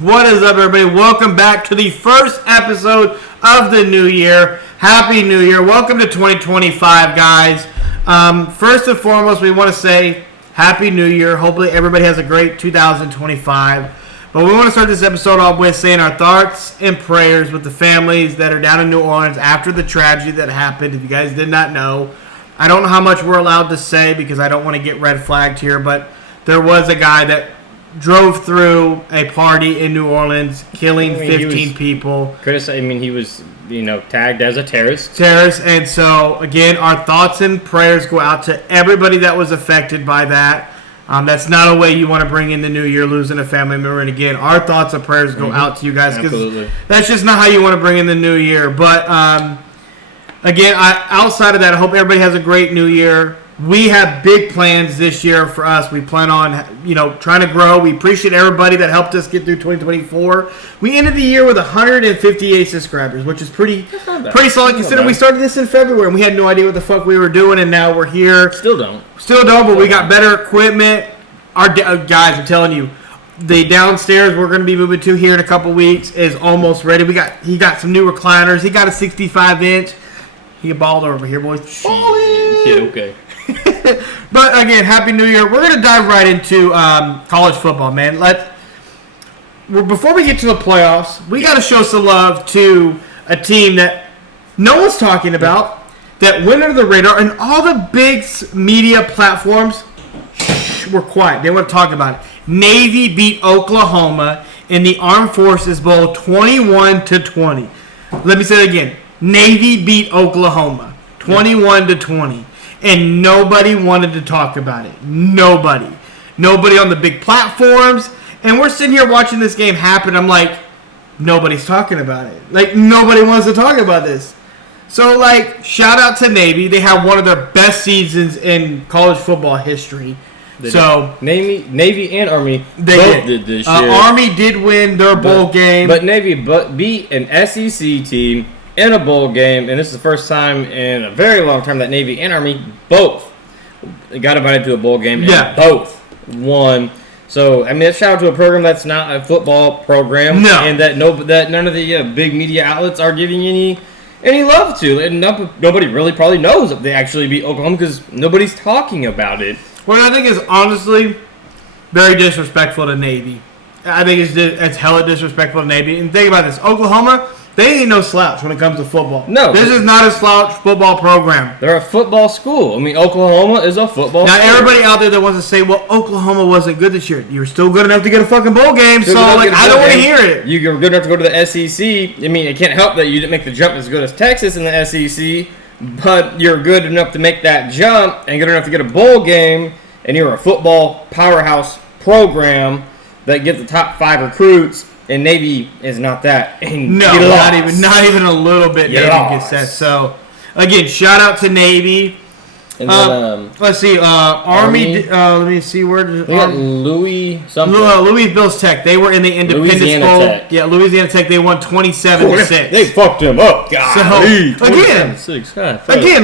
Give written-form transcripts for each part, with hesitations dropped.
What is up, everybody? Welcome back to the first episode of the new year. Happy New Year. Welcome to 2025, guys. First and foremost, we want to say Happy New Year. Hopefully, everybody has a great 2025. But we want to start this episode off with saying our thoughts and prayers with the families that are down in New Orleans after the tragedy that happened. If you guys did not know, I don't know how much we're allowed to say because I don't want to get red flagged here, but there was a guy that drove through a party in New Orleans, killing 15 people. He was, tagged as a terrorist. And so, again, our thoughts and prayers go out to everybody that was affected by that. That's not a way you want to bring in the new year, losing a family member. And, again, our thoughts and prayers go out to you guys because that's just not how you want to bring in the new year. But, again, outside of that, I hope everybody has a great new year. We have big plans this year for us. We plan on, trying to grow. We appreciate everybody that helped us get through 2024. We ended the year with 158 subscribers, which is pretty solid considering we started this in February and we had no idea what the fuck we were doing, and now we're here. Still don't, but we got better equipment. Our guys, I'm telling you, the downstairs we're going to be moving to here in a couple weeks is almost ready. He got some new recliners. He got a 65-inch. He a baller over here, boys. Yeah, okay. But again, Happy New Year. We're going to dive right into college football, man. Before we get to the playoffs, we got to show some love to a team that no one's talking about, that went under the radar, and all the big media platforms were quiet. They want to talk about it. Navy beat Oklahoma in the Armed Forces Bowl 21-20. Let me say it again. Navy beat Oklahoma 21-20. And nobody wanted to talk about it. Nobody on the big platforms. And we're sitting here watching this game happen. I'm like, nobody's talking about it. Like, nobody wants to talk about this. So, shout out to Navy. They had one of their best seasons in college football history. Navy and Army both did this year. Army did win their bowl game. But Navy beat an SEC team in a bowl game, and this is the first time in a very long time that Navy and Army both got invited to a bowl game and both won. So, shout out to a program that's not a football program, and that none of the big media outlets are giving any love to, and nobody really probably knows if they actually beat Oklahoma because nobody's talking about it. What I think is honestly very disrespectful to Navy. I think it's hella disrespectful to Navy. And think about this, Oklahoma. They ain't no slouch when it comes to football. No. This is not a slouch football program. They're a football school. Oklahoma is a football school. Now, everybody out there that wants to say, well, Oklahoma wasn't good this year. You were still good enough to get a fucking bowl game, so, I don't want to hear it. You were good enough to go to the SEC. It can't help that you didn't make the jump as good as Texas in the SEC, but you're good enough to make that jump and good enough to get a bowl game, and you're a football powerhouse program that get the top 5 recruits. And Navy is not that. And no, not even a little bit. Navy gets that. So, again, shout out to Navy. And then, let's see. Army. Let me see where. We got Louis something. Louisville Tech. They were in the Independence Bowl. Tech. Yeah, Louisiana Tech. They won 27-6. They fucked them up. God. Again,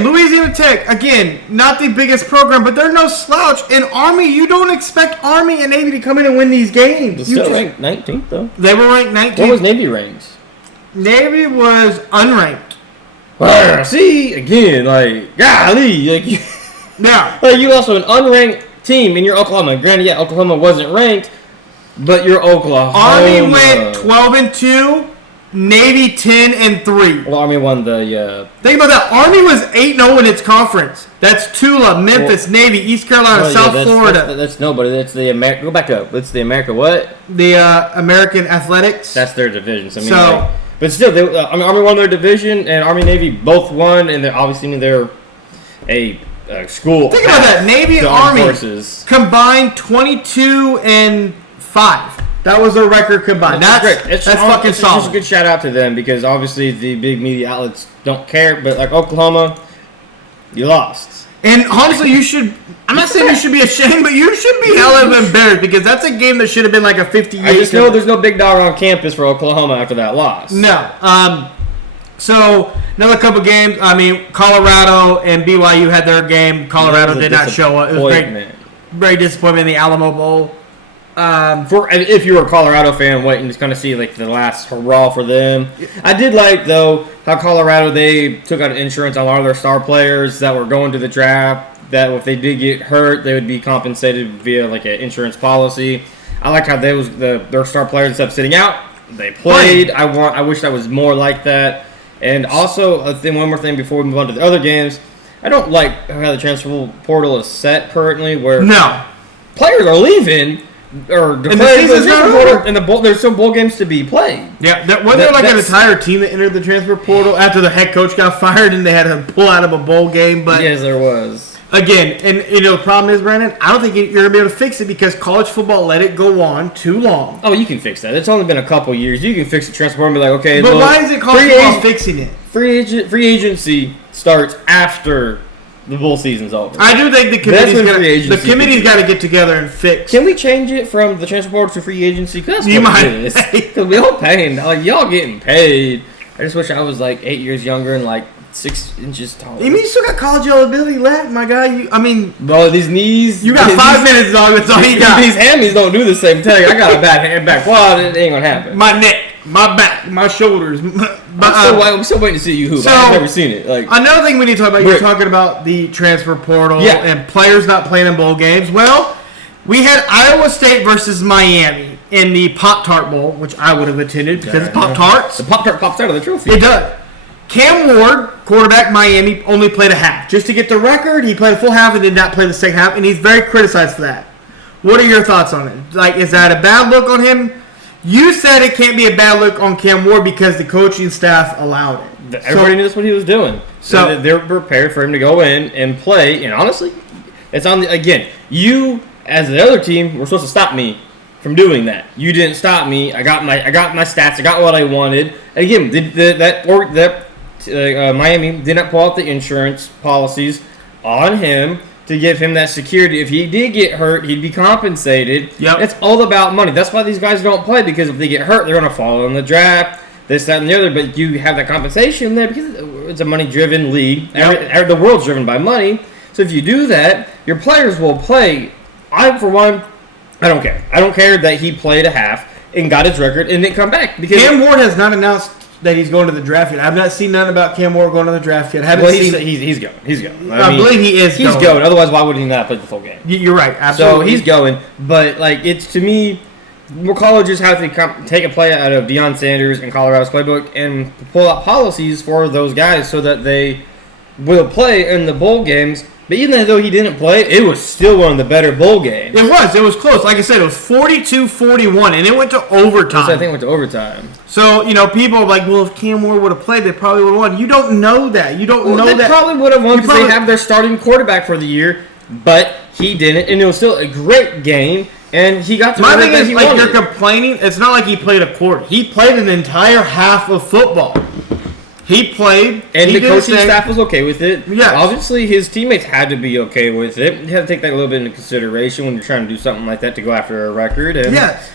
Louisiana Tech. Again, not the biggest program, but they're no slouch. In Army, you don't expect Army and Navy to come in and win these games. They're still ranked 19th though. They were ranked 19th. What was Navy ranked? Navy was unranked. See, again, golly, you lost to an unranked team in your Oklahoma. Granted, Oklahoma wasn't ranked, but you're Oklahoma. Army went 12-2, Navy 10-3. Well, Army won the. Think about that. Army was 8-0 in its conference. That's Tula, Memphis, Navy, East Carolina, South Florida. That's nobody. That's the America. Go back up. That's the America. What? The American Athletics. That's their division. But still, Army won their division, and Army and Navy both won, and they're obviously they're a school. Think about that. Navy and Army combined 22-5. That was their record combined. That's great. That's fucking solid. It's a good shout out to them because obviously the big media outlets don't care, but Oklahoma, you lost. And honestly, you should. I'm not saying you should be ashamed, but you should be hella embarrassed because that's a game that should have been like a 58. I just know there's no big dog on campus for Oklahoma after that loss. No. So another couple games. Colorado and BYU had their game. Colorado did not show up. It was very disappointment in the Alamo Bowl. For if you were a Colorado fan, waiting to kind of see like the last hurrah for them. I did like though how Colorado they took out insurance on a lot of their star players that were going to the draft. That if they did get hurt, they would be compensated via like an insurance policy. I like how their star players instead of sitting out, they played. I wish that was more like that. And also one more thing before we move on to the other games. I don't like how the transfer portal is set currently, where players are leaving. Or declared there's some bowl games to be played. Yeah, wasn't there like an entire team that entered the transfer portal after the head coach got fired and they had to pull out of a bowl game? But yes, there was. Again, and the problem is, Brandon, I don't think you're going to be able to fix it because college football let it go on too long. Oh, you can fix that. It's only been a couple years. You can fix the transfer portal and be like, okay. But why is it college football fixing it? Free agency starts after the bowl season's over. I do think the committee's got to get together and fix. Can we change it from the transfer portal to free agency? Because we all paying. Like, y'all getting paid. I just wish I was like 8 years younger and like 6 inches taller. You mean you still got college eligibility left, my guy? Bro, these knees. You got 5 minutes, dog. That's all you got. These hammies don't do the same thing. I got a bad hand back quad. It ain't gonna happen. My neck, my back, my shoulders. I'm still waiting to see you hoop. I've never seen it. Like another thing we need to talk about. You're talking about the transfer portal and players not playing in bowl games. Well, we had Iowa State versus Miami in the Pop-Tart Bowl, which I would have attended because it's Pop-Tarts. The Pop-Tart pops out of the trophy. It does. Cam Ward, quarterback Miami, only played a half. Just to get the record, he played a full half and did not play the second half, and he's very criticized for that. What are your thoughts on it? Like, is that a bad look on him? You said it can't be a bad look on Cam Ward because the coaching staff allowed it. Everybody knew that's what he was doing. So they were prepared for him to go in and play. And honestly, it's on again. You as the other team were supposed to stop me from doing that. You didn't stop me. I got my stats. I got what I wanted. And again, Miami did not pull out the insurance policies on him to give him that security. If he did get hurt, he'd be compensated. Yep. It's all about money. That's why these guys don't play, because if they get hurt, they're going to fall in the draft, this, that, and the other. But you have that compensation there because it's a money-driven league. Yep. The world's driven by money. So if you do that, your players will play. For one, I don't care. I don't care that he played a half and got his record and didn't come back. Because Cam Ward has not announced that he's going to the draft yet. I've not seen nothing about Cam Ward going to the draft yet. He's going. He's going. I believe he is going. He's going. Otherwise, why would he not play the full game? You're right. Absolutely. So he's going. But, it's to me, more colleges have to take a play out of Deion Sanders and Colorado's playbook and pull out policies for those guys so that they will play in the bowl games. But even though he didn't play, it was still one of the better bowl games. It was close. Like I said, it was 42-41, and it went to overtime. I think it went to overtime. So, people are like, well, if Cam Ward would have played, they probably would have won. You don't know that. You don't know that. They probably would have won because they have their starting quarterback for the year, but he didn't, and it was still a great game, and he got to my thing is, you're complaining. It's not like he played a quarter. He played an entire half of football. He played. And the coaching staff was okay with it. Yes. Obviously, his teammates had to be okay with it. You have to take that a little bit into consideration when you're trying to do something like that to go after a record. And, yes.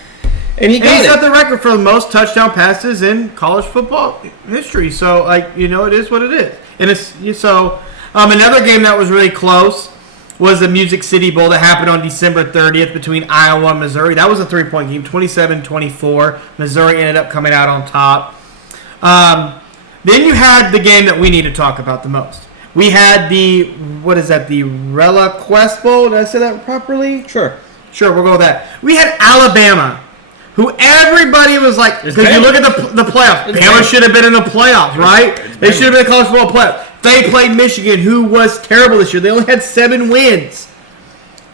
And he set the record for the most touchdown passes in college football history. So, it is what it is. And another game that was really close was the Music City Bowl that happened on December 30th between Iowa and Missouri. That was a 3-point game, 27-24. Missouri ended up coming out on top. Then you had the game that we need to talk about the most. We had the Rella Quest Bowl. Did I say that properly? Sure, we'll go with that. We had Alabama, who everybody was like, because you look at the playoffs. Bama should have been in the playoffs, right? They should have been in the college football playoffs. They played Michigan, who was terrible this year. They only had 7 wins.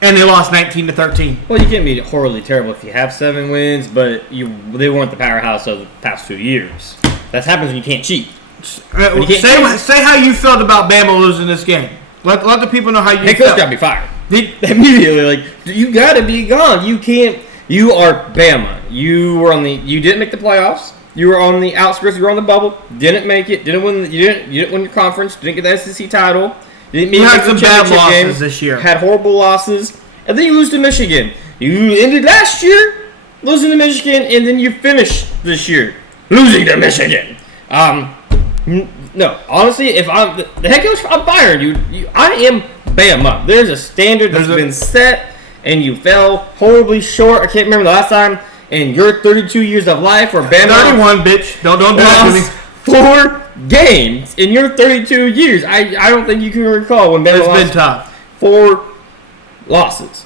And they lost 19-13. Well, you can't be horribly terrible if you have 7 wins, but they weren't the powerhouse of the past 2 years. That happens when you can't cheat. Say how you felt about Bama losing this game. Let the people know how you felt. Hey, coach got me fired. Immediately, you got to be gone. You can't. You are Bama. You didn't make the playoffs. You were on the outskirts. You were on the bubble. Didn't make it. Didn't win. You didn't win your conference. Didn't get the SEC title. You had some bad losses this year. Had horrible losses, and then you lose to Michigan. You ended last year losing to Michigan, and then you finished this year losing to Michigan. No, honestly, if I'm the head coach, I'm firing you. I am Bama. There's a standard that's been set, and you fell horribly short. I can't remember the last time in your 32 years of life where Bama 31, bitch. Don't do that to me. 4 games in your 32 years. I don't think you can recall when Bama lost been tough. 4 losses.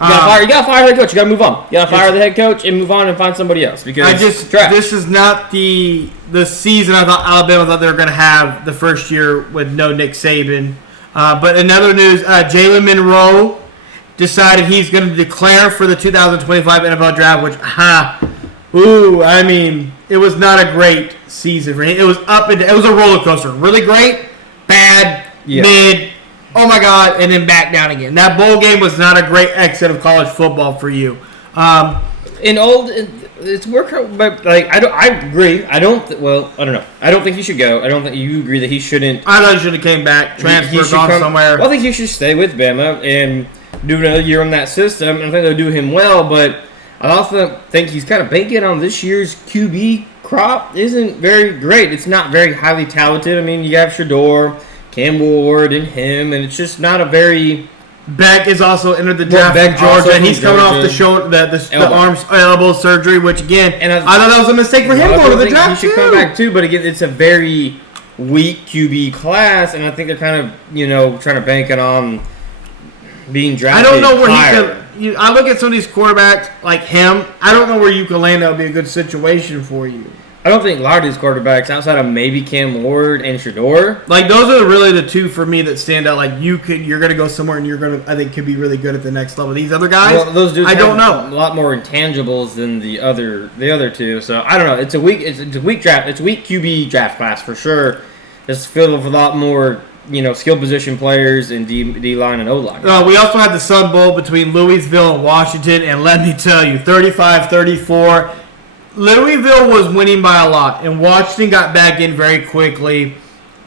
You gotta fire the head coach. You gotta move on. You gotta fire the head coach and move on and find somebody else because this is not the season I thought Alabama thought they were gonna have the first year with no Nick Saban. But in other news, Jalen Monroe decided he's gonna declare for the 2025 NFL Draft, which I mean, it was not a great season for him. It was it was a roller coaster. Really great, bad, mid. Oh my God, and then back down again. That bowl game was not a great exit of college football for you. It's work, but like I agree. I don't know. I don't think he should go. I don't think you agree that he shouldn't. I thought he should have came back, transferred somewhere. Well, I think he should stay with Bama and do another year in that system. I think they'll do him well, but I also think he's kind of banking on this year's QB crop isn't very great. It's not very highly talented. I mean, you have Shador, Cam Ward, and him, and it's just not a very. Beck is also entered the draft from Georgia, and he's coming off the shoulder, the elbow surgery, which again, I thought that was a mistake for him going to the draft. He should come back too, but again, it's a very weak QB class, and I think they're kind of trying to bank it on being drafted. I don't know where he could. I look at some of these quarterbacks like him. I don't know where you can land. That would be a good situation for you. I don't think a lot of these quarterbacks, outside of maybe Cam Ward and Shador, like those are really the two for me that stand out. Like you're going to go somewhere and I think could be really good at the next level. These other guys, those dudes I don't know. A lot more intangibles than the other two. So I don't know. It's a weak draft. It's a weak QB draft class for sure. It's filled with a lot more skill position players in D line and O line. We also had the Sun Bowl between Louisville and Washington, and let me tell you, 35-34. Louisville was winning by a lot, and Washington got back in very quickly.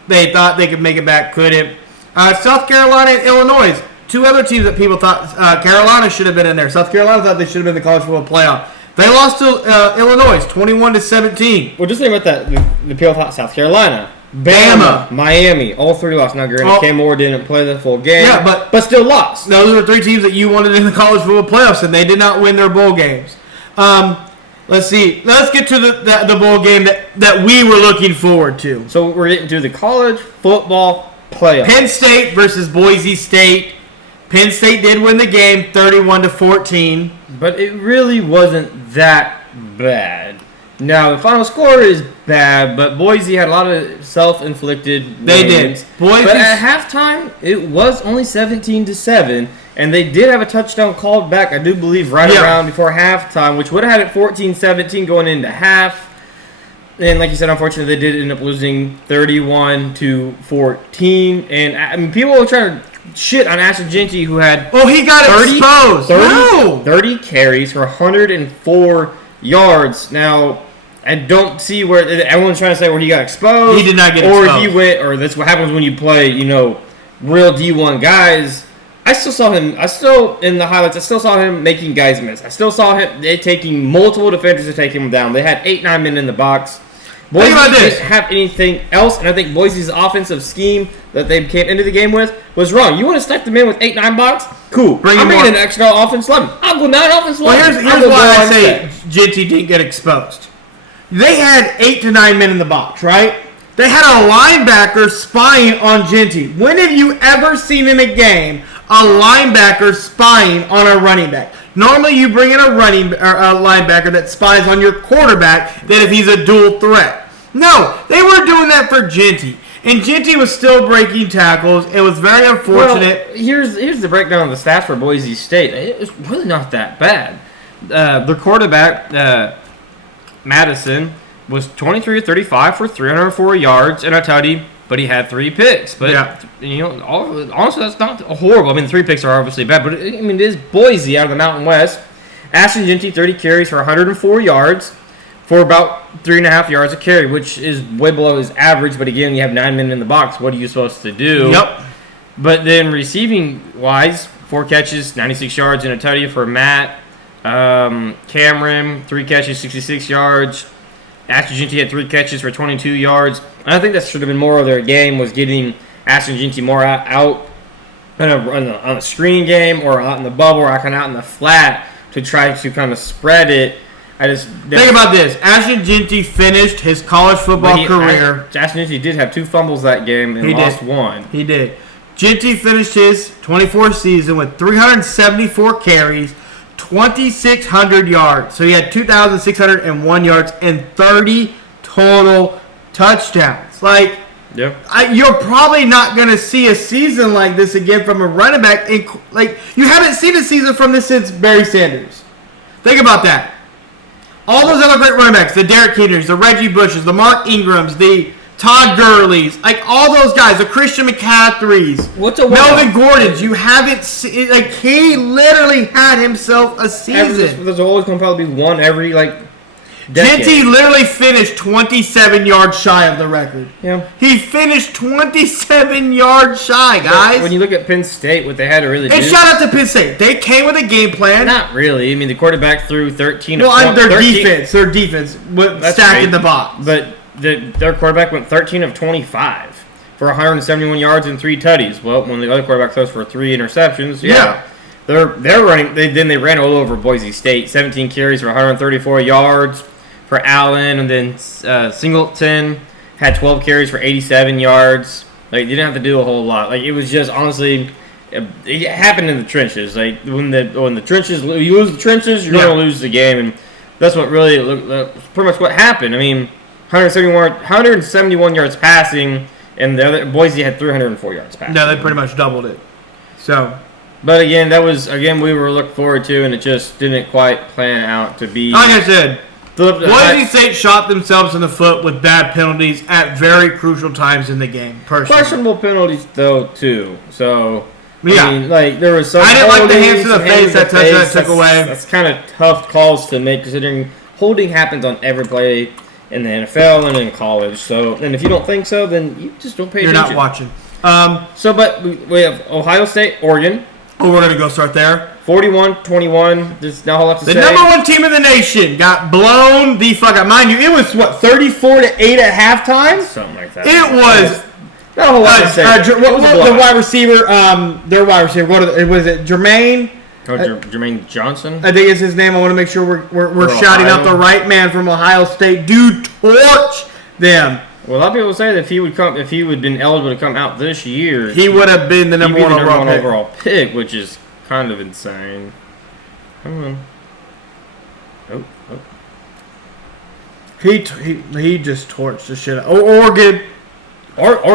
They thought they could make it back, couldn't. South Carolina and Illinois, two other teams that people thought Carolina should have been in there. South Carolina thought they should have been in the college football playoff. They lost to Illinois, 21-17. Well, just think about that. The people thought South Carolina, Bama, Miami, all 3 lost. Now, granted, Cam Ward didn't play the full game, but still lost. Those are 3 teams that you wanted in the college football playoffs, and they did not win their bowl games. Let's see. Let's get to the bowl game that we were looking forward to. So we're getting to the college football playoff. Penn State versus Boise State. Penn State did win the game 31-14. But it really wasn't that bad. Now, the final score is bad, but Boise had a lot of self-inflicted wins. They did. But at halftime, it was only 17-7. And they did have a touchdown called back, I do believe, around before halftime, which would have had it 14-17 going into half. And like you said, unfortunately, they did end up losing 31-14. And I mean, people were trying to shit on Ashton Jeanty, who had he got exposed. 30 carries for 104 yards. Now, I don't see where everyone's trying to say where he got exposed. He did not get exposed. Or he went, or that's what happens when you play, real D1 guys. I still saw him. In the highlights, I still saw him making guys miss. I still saw him taking multiple defenders to take him down. They had 8-9 men in the box. Boise didn't have anything else, and I think Boise's offensive scheme that they came into the game with was wrong. You want to stack them in with 8-9 box? Cool. I'm bringing an extra offense line. I'll go 9 offense line. Well, here's why I say Jeanty didn't get exposed. They had 8 to 9 men in the box, right? They had a linebacker spying on Jeanty. When have you ever seen in a game a linebacker spying on a running back? Normally, you bring in a linebacker that spies on your quarterback than if he's a dual threat. No, they were doing that for Jeanty. And Jeanty was still breaking tackles. It was very unfortunate. Well, here's the breakdown of the stats for Boise State. It's really not that bad. Their quarterback, Madison, was 23-35 for 304 yards and a tutty, but he had 3 picks. But honestly, that's not horrible. I mean, 3 picks are obviously bad, but it is Boise out of the Mountain West. Ashton Jeanty, 30 carries for 104 yards for about 3.5 yards a carry, which is way below his average. But again, you have 9 men in the box. What are you supposed to do? Yep. But then receiving wise, 4 catches, 96 yards and a tutty for Matt. Cameron, 3 catches, 66 yards. Ashton Jeanty had 3 catches for 22 yards. And I think that should have been more of their game, was getting Ashton Jeanty more out on a screen game or out in the bubble or kind of out in the flat to try to kind of spread it. Think about this. Ashton Jeanty finished his college football career. Ashton Jeanty did have 2 fumbles that game and lost 1. He did. Jeanty finished his 24th season with 374 carries, 2,600 yards. So he had 2,601 yards and 30 total touchdowns. Like, you're probably not going to see a season like this again from a running back. Like, you haven't seen a season from this since Barry Sanders. Think about that. All those other great running backs, the Derek Keeners, the Reggie Bushes, the Mark Ingrams, the Todd Gurley's, like all those guys, the Christian McCaffrey's, Melvin Gordon's, you haven't seen, like he literally had himself a season. There's always going to probably be one every, decade. Jeanty literally finished 27 yards shy of the record. Yeah. He finished 27 yards shy, guys. When you look at Penn State, what they had to really do. And shout out to Penn State. They came with a game plan. Not really. I mean, the quarterback threw 13 of 20. Well, their defense stacked in the box. But their quarterback went 13 of 25 for 171 yards and 3 tutties. Well, when the other quarterback throws for 3 interceptions, they're running. They ran all over Boise State. 17 carries for 134 yards for Allen, and then Singleton had 12 carries for 87 yards. Like, you didn't have to do a whole lot. Like, it was just honestly, it happened in the trenches. Like when the trenches, you lose the trenches, you're going to lose the game, and that's what really pretty much what happened. I mean, 171 yards passing, and the other Boise had 304 yards passing. No, they pretty much doubled it. So. But again, we were looking forward to, and it just didn't quite plan out to be. Like I said, Boise State shot themselves in the foot with bad penalties at very crucial times in the game. Personally, questionable penalties though too. So yeah, I mean, like there was some. I didn't like the hands to the face that touchdown took away. That's kind of tough calls to make, considering holding happens on every play in the NFL and in college. So, and if you don't think so, then you just don't pay attention. You're not watching. But we have Ohio State, Oregon. Oh, we're going to go start there. 41-21. There's not a lot to say. The number 1 team in the nation got blown the fuck out. Mind you, it was, 34-8 at halftime? Something like that. It was... Not a whole lot to say. The wide receiver, their wide receiver, was it, Jermaine? Jermaine Johnson? I think it's his name. I want to make sure we're shouting out the right man from Ohio State. Dude, torch them. Well, a lot of people say that if he would have been eligible to come out this year, he would have been the number 1 overall pick, which is kind of insane. Come on. Oh. He just torched the shit out. Oregon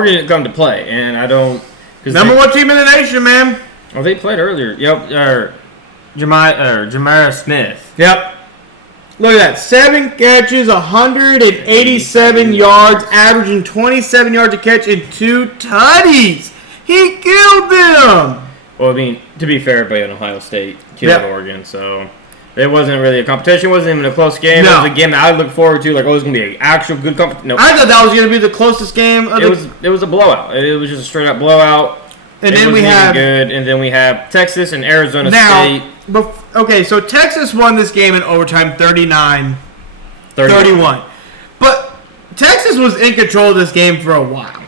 didn't come to play, and I don't. Number 1 team in the nation, man. Oh, they played earlier. Yep. Jamara Smith. Yep. Look at that. 7 catches, 187 yards, averaging 27 yards a catch and 2 tutties. He killed them. Well, I mean, to be fair, everybody in Ohio State killed Oregon, so it wasn't really a competition. It wasn't even a close game. No. It was a game that I looked forward to. Like, it's going to be an actual good competition. No. I thought that was going to be the closest game. It was a blowout. It was just a straight-up blowout. And then we have good. And then we have Texas and Arizona State. Okay, so Texas won this game in overtime, 39-31. But Texas was in control of this game for a while.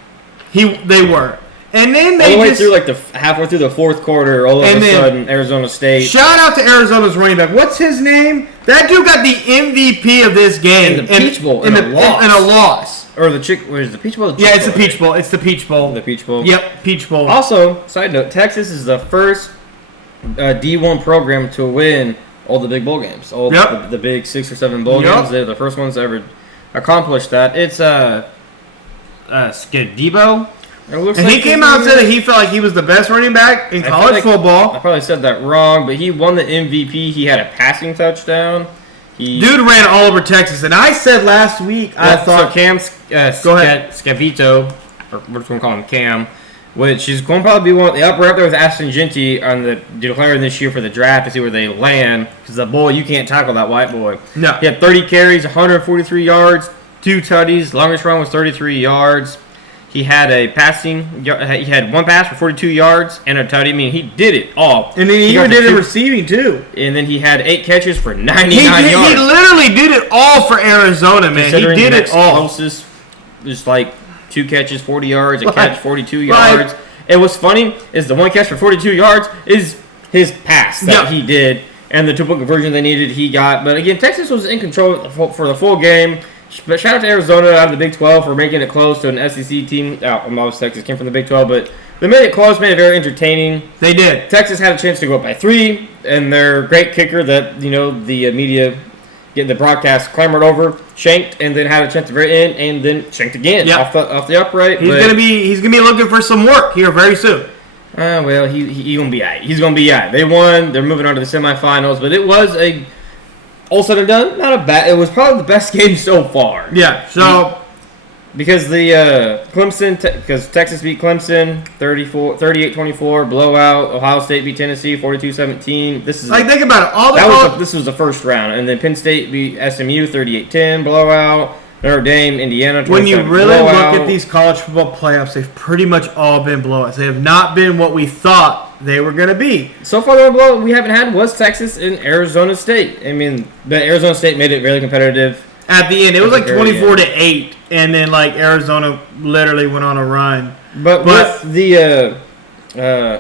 They were, and then they all the way through halfway through the fourth quarter. All of a sudden, Arizona State. Shout out to Arizona's running back. What's his name? That dude got the MVP of this game in the Peach Bowl in a loss. Or the Where's the Peach Bowl? It's the Peach Bowl. It's the Peach Bowl. The Peach Bowl. Yep, Peach Bowl. Also, side note: Texas is the first D1 program to win all the big bowl games. The big 6 or 7 bowl games. They're the first ones to ever accomplish that. It's Skidebo. And he came out and said that he felt like he was the best running back in college football. I probably said that wrong, but he won the MVP. He had a passing touchdown. Dude ran all over Texas, and I said last week I thought Cam Scavito, or we're just going to call him Cam, which is going to probably be one of the upper up there with Ashton Jeanty on the declaring this year for the draft to see where they land. Because the boy, you can't tackle that white boy. No. He had 30 carries, 143 yards, 2 tutties. Longest run was 33 yards. He had he had 1 pass for 42 yards and a tutty. I mean, he did it all. And then he even did it receiving, too. And then he had 8 catches for 99 yards. He literally did it all for Arizona, man. He did it all. Closest, just 2 catches, 40 yards, a catch, 42 yards. And what's funny is the one catch for 42 yards is his pass that he did, and the 2-point conversion they needed, he got. But again, Texas was in control for the full game. But shout out to Arizona out of the Big 12 for making it close to an SEC team. Almost Texas came from the Big 12, but they made it close, made it very entertaining. They did. Texas had a chance to go up by 3, and their great kicker that the media, getting the broadcast clamored over, shanked, and then had a chance at the very end, and then shanked again off the upright. He's gonna be looking for some work here very soon. Well, he's gonna be alright. He's gonna be alright. They won. They're moving on to the semifinals, but it was all said and done, not a bad. It was probably the best game so far. Yeah. So because because Texas beat Clemson 38-24 blowout. Ohio State beat Tennessee 42-17. This is think about it. This was the first round, and then Penn State beat SMU 38-10 blowout. Notre Dame, Indiana. When you really blowout. look at these college football playoffs, they've pretty much all been blowouts. They have not been what we thought they were going to be. So far, the only blowout we haven't had was Texas and Arizona State. I mean, but Arizona State made it really competitive. At the end, it was like 24-8, and then like Arizona literally went on a run. But with the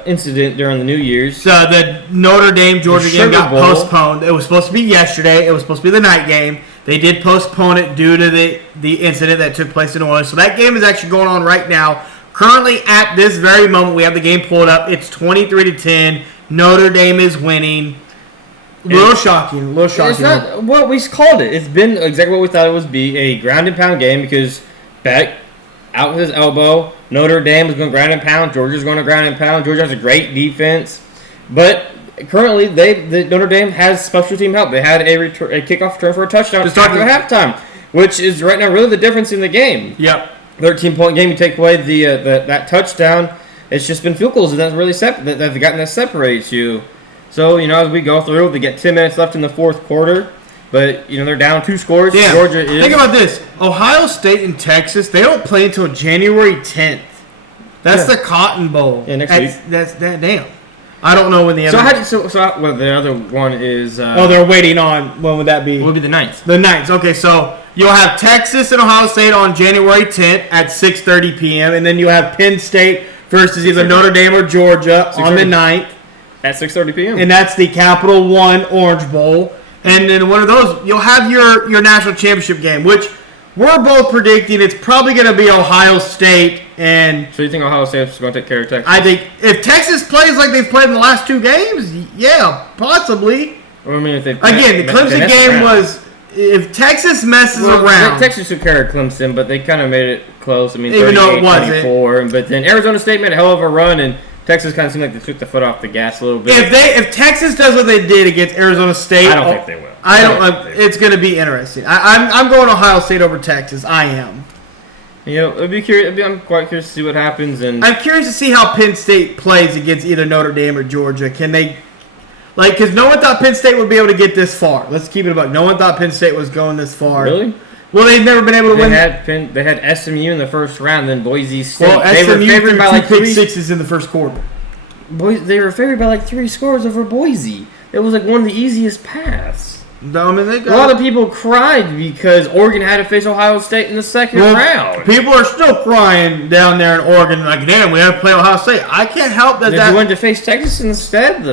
incident during the New Year's, the Notre Dame Georgia game got postponed. It was supposed to be yesterday. It was supposed to be the night game. They did postpone it due to the incident that took place in New Orleans. So that game is actually going on right now. Currently, at this very moment, we have the game pulled up. It's 23-10. Notre Dame is winning. A little shocking. It's not what we called it. It's been exactly what we thought it would be, a ground and pound game, because Beck out with his elbow. Notre Dame is going to ground and pound. Georgia's going to ground and pound. Georgia has a great defense. But currently, Notre Dame has special team help. They had a kickoff return for a touchdown to start at halftime, which is right now really the difference in the game. Yep. 13-point game, you take away that touchdown, it's just been field goals, and that's really they've gotten that separates you. So, as we go through, they get 10 minutes left in the fourth quarter, but, they're down 2 scores. Yeah. Georgia is. Think about this. Ohio State and Texas, they don't play until January 10th. That's the Cotton Bowl. Yeah, next week. That's damn. I don't know when the other... the other one is... they're waiting on... When would that be? It would be the 9th. The 9th. Okay, so you'll have Texas and Ohio State on January 10th at 6:30 p.m., and then you'll have Penn State versus either Notre Dame or Georgia on the 9th. At 6:30 p.m. And that's the Capital One Orange Bowl. And then one of those, you'll have your national championship game, which we're both predicting it's probably going to be Ohio State. And so you think Ohio State's going to take care of Texas? I think if Texas plays like they've played in the last 2 games, yeah, possibly. Well, I mean, if they again, the Clemson game was... If Texas messes around... Texas took care of Clemson, but they kind of made it close. I mean, even though it wasn't. But then Arizona State made a hell of a run, and Texas kind of seemed like they took the foot off the gas a little bit. If Texas does what they did against Arizona State... I don't think they will. It's going to be interesting. I'm going Ohio State over Texas. I am. I'd be curious. I'm quite curious to see what happens. And I'm curious to see how Penn State plays against either Notre Dame or Georgia. Can they... because no one thought Penn State would be able to get this far. Let's keep it about. No one thought Penn State was going this far. Really? Well, they've never been able to win. They had SMU in the first round, then Boise State. Well, they SMU were favored by like 3 6s in the first quarter. They were favored by like 3 scores over Boise. It was like one of the easiest paths. No, I mean, a lot of people cried because Oregon had to face Ohio State in the second round. People are still crying down there in Oregon, like, damn, we have to play Ohio State. I can't help that. Did you want to face Texas instead?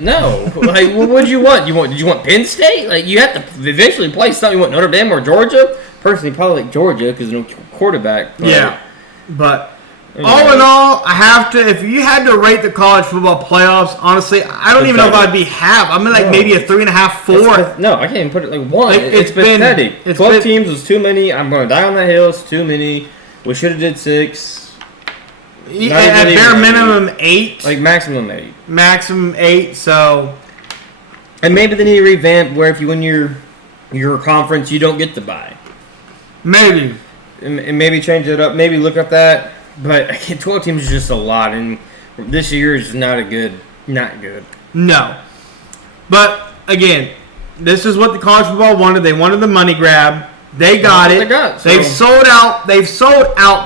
No. What would you want? Did you want Penn State? You have to eventually play something. You want Notre Dame or Georgia? Personally, probably like Georgia because no quarterback. Yeah, but all in all, I have to. If you had to rate the college football playoffs, honestly, I don't even know if I'd be half. I'm maybe a 3.5, 4. No, I can't even put it like 1. It's pathetic. 12 teams was too many. I'm going to die on that hill. It's too many. We should have did 6. At bare minimum 8. Like maximum 8. Maximum 8. So, and maybe they need to revamp where if you win your conference, you don't get the bye. Maybe. And maybe change it up. Maybe look at that. But 12 teams is just a lot, and this year is not good. No. But, again, this is what the college football wanted. They wanted the money grab. They got it. They've sold out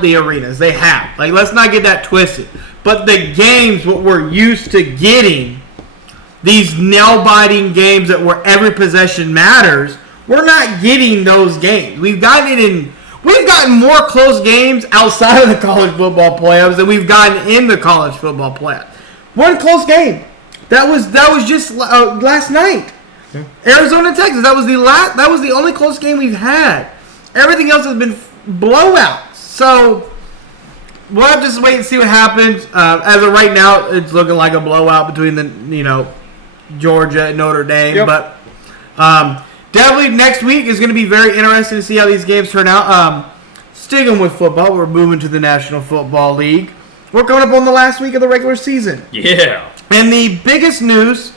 the arenas. They have. Let's not get that twisted. But the games, what we're used to getting, these nail-biting games that where every possession matters, we're not getting those games. We've gotten it in... We've gotten more close games outside of the college football playoffs than we've gotten in the college football playoffs. One close game. That was just last night. Yeah. Arizona, Texas. That was the only close game we've had. Everything else has been blowouts. So we'll have to just wait and see what happens. As of right now, it's looking like a blowout between Georgia and Notre Dame. Yep. But definitely next week is going to be very interesting to see how these games turn out. Sticking with football, we're moving to the National Football League. We're coming up on the last week of the regular season. Yeah. And the biggest news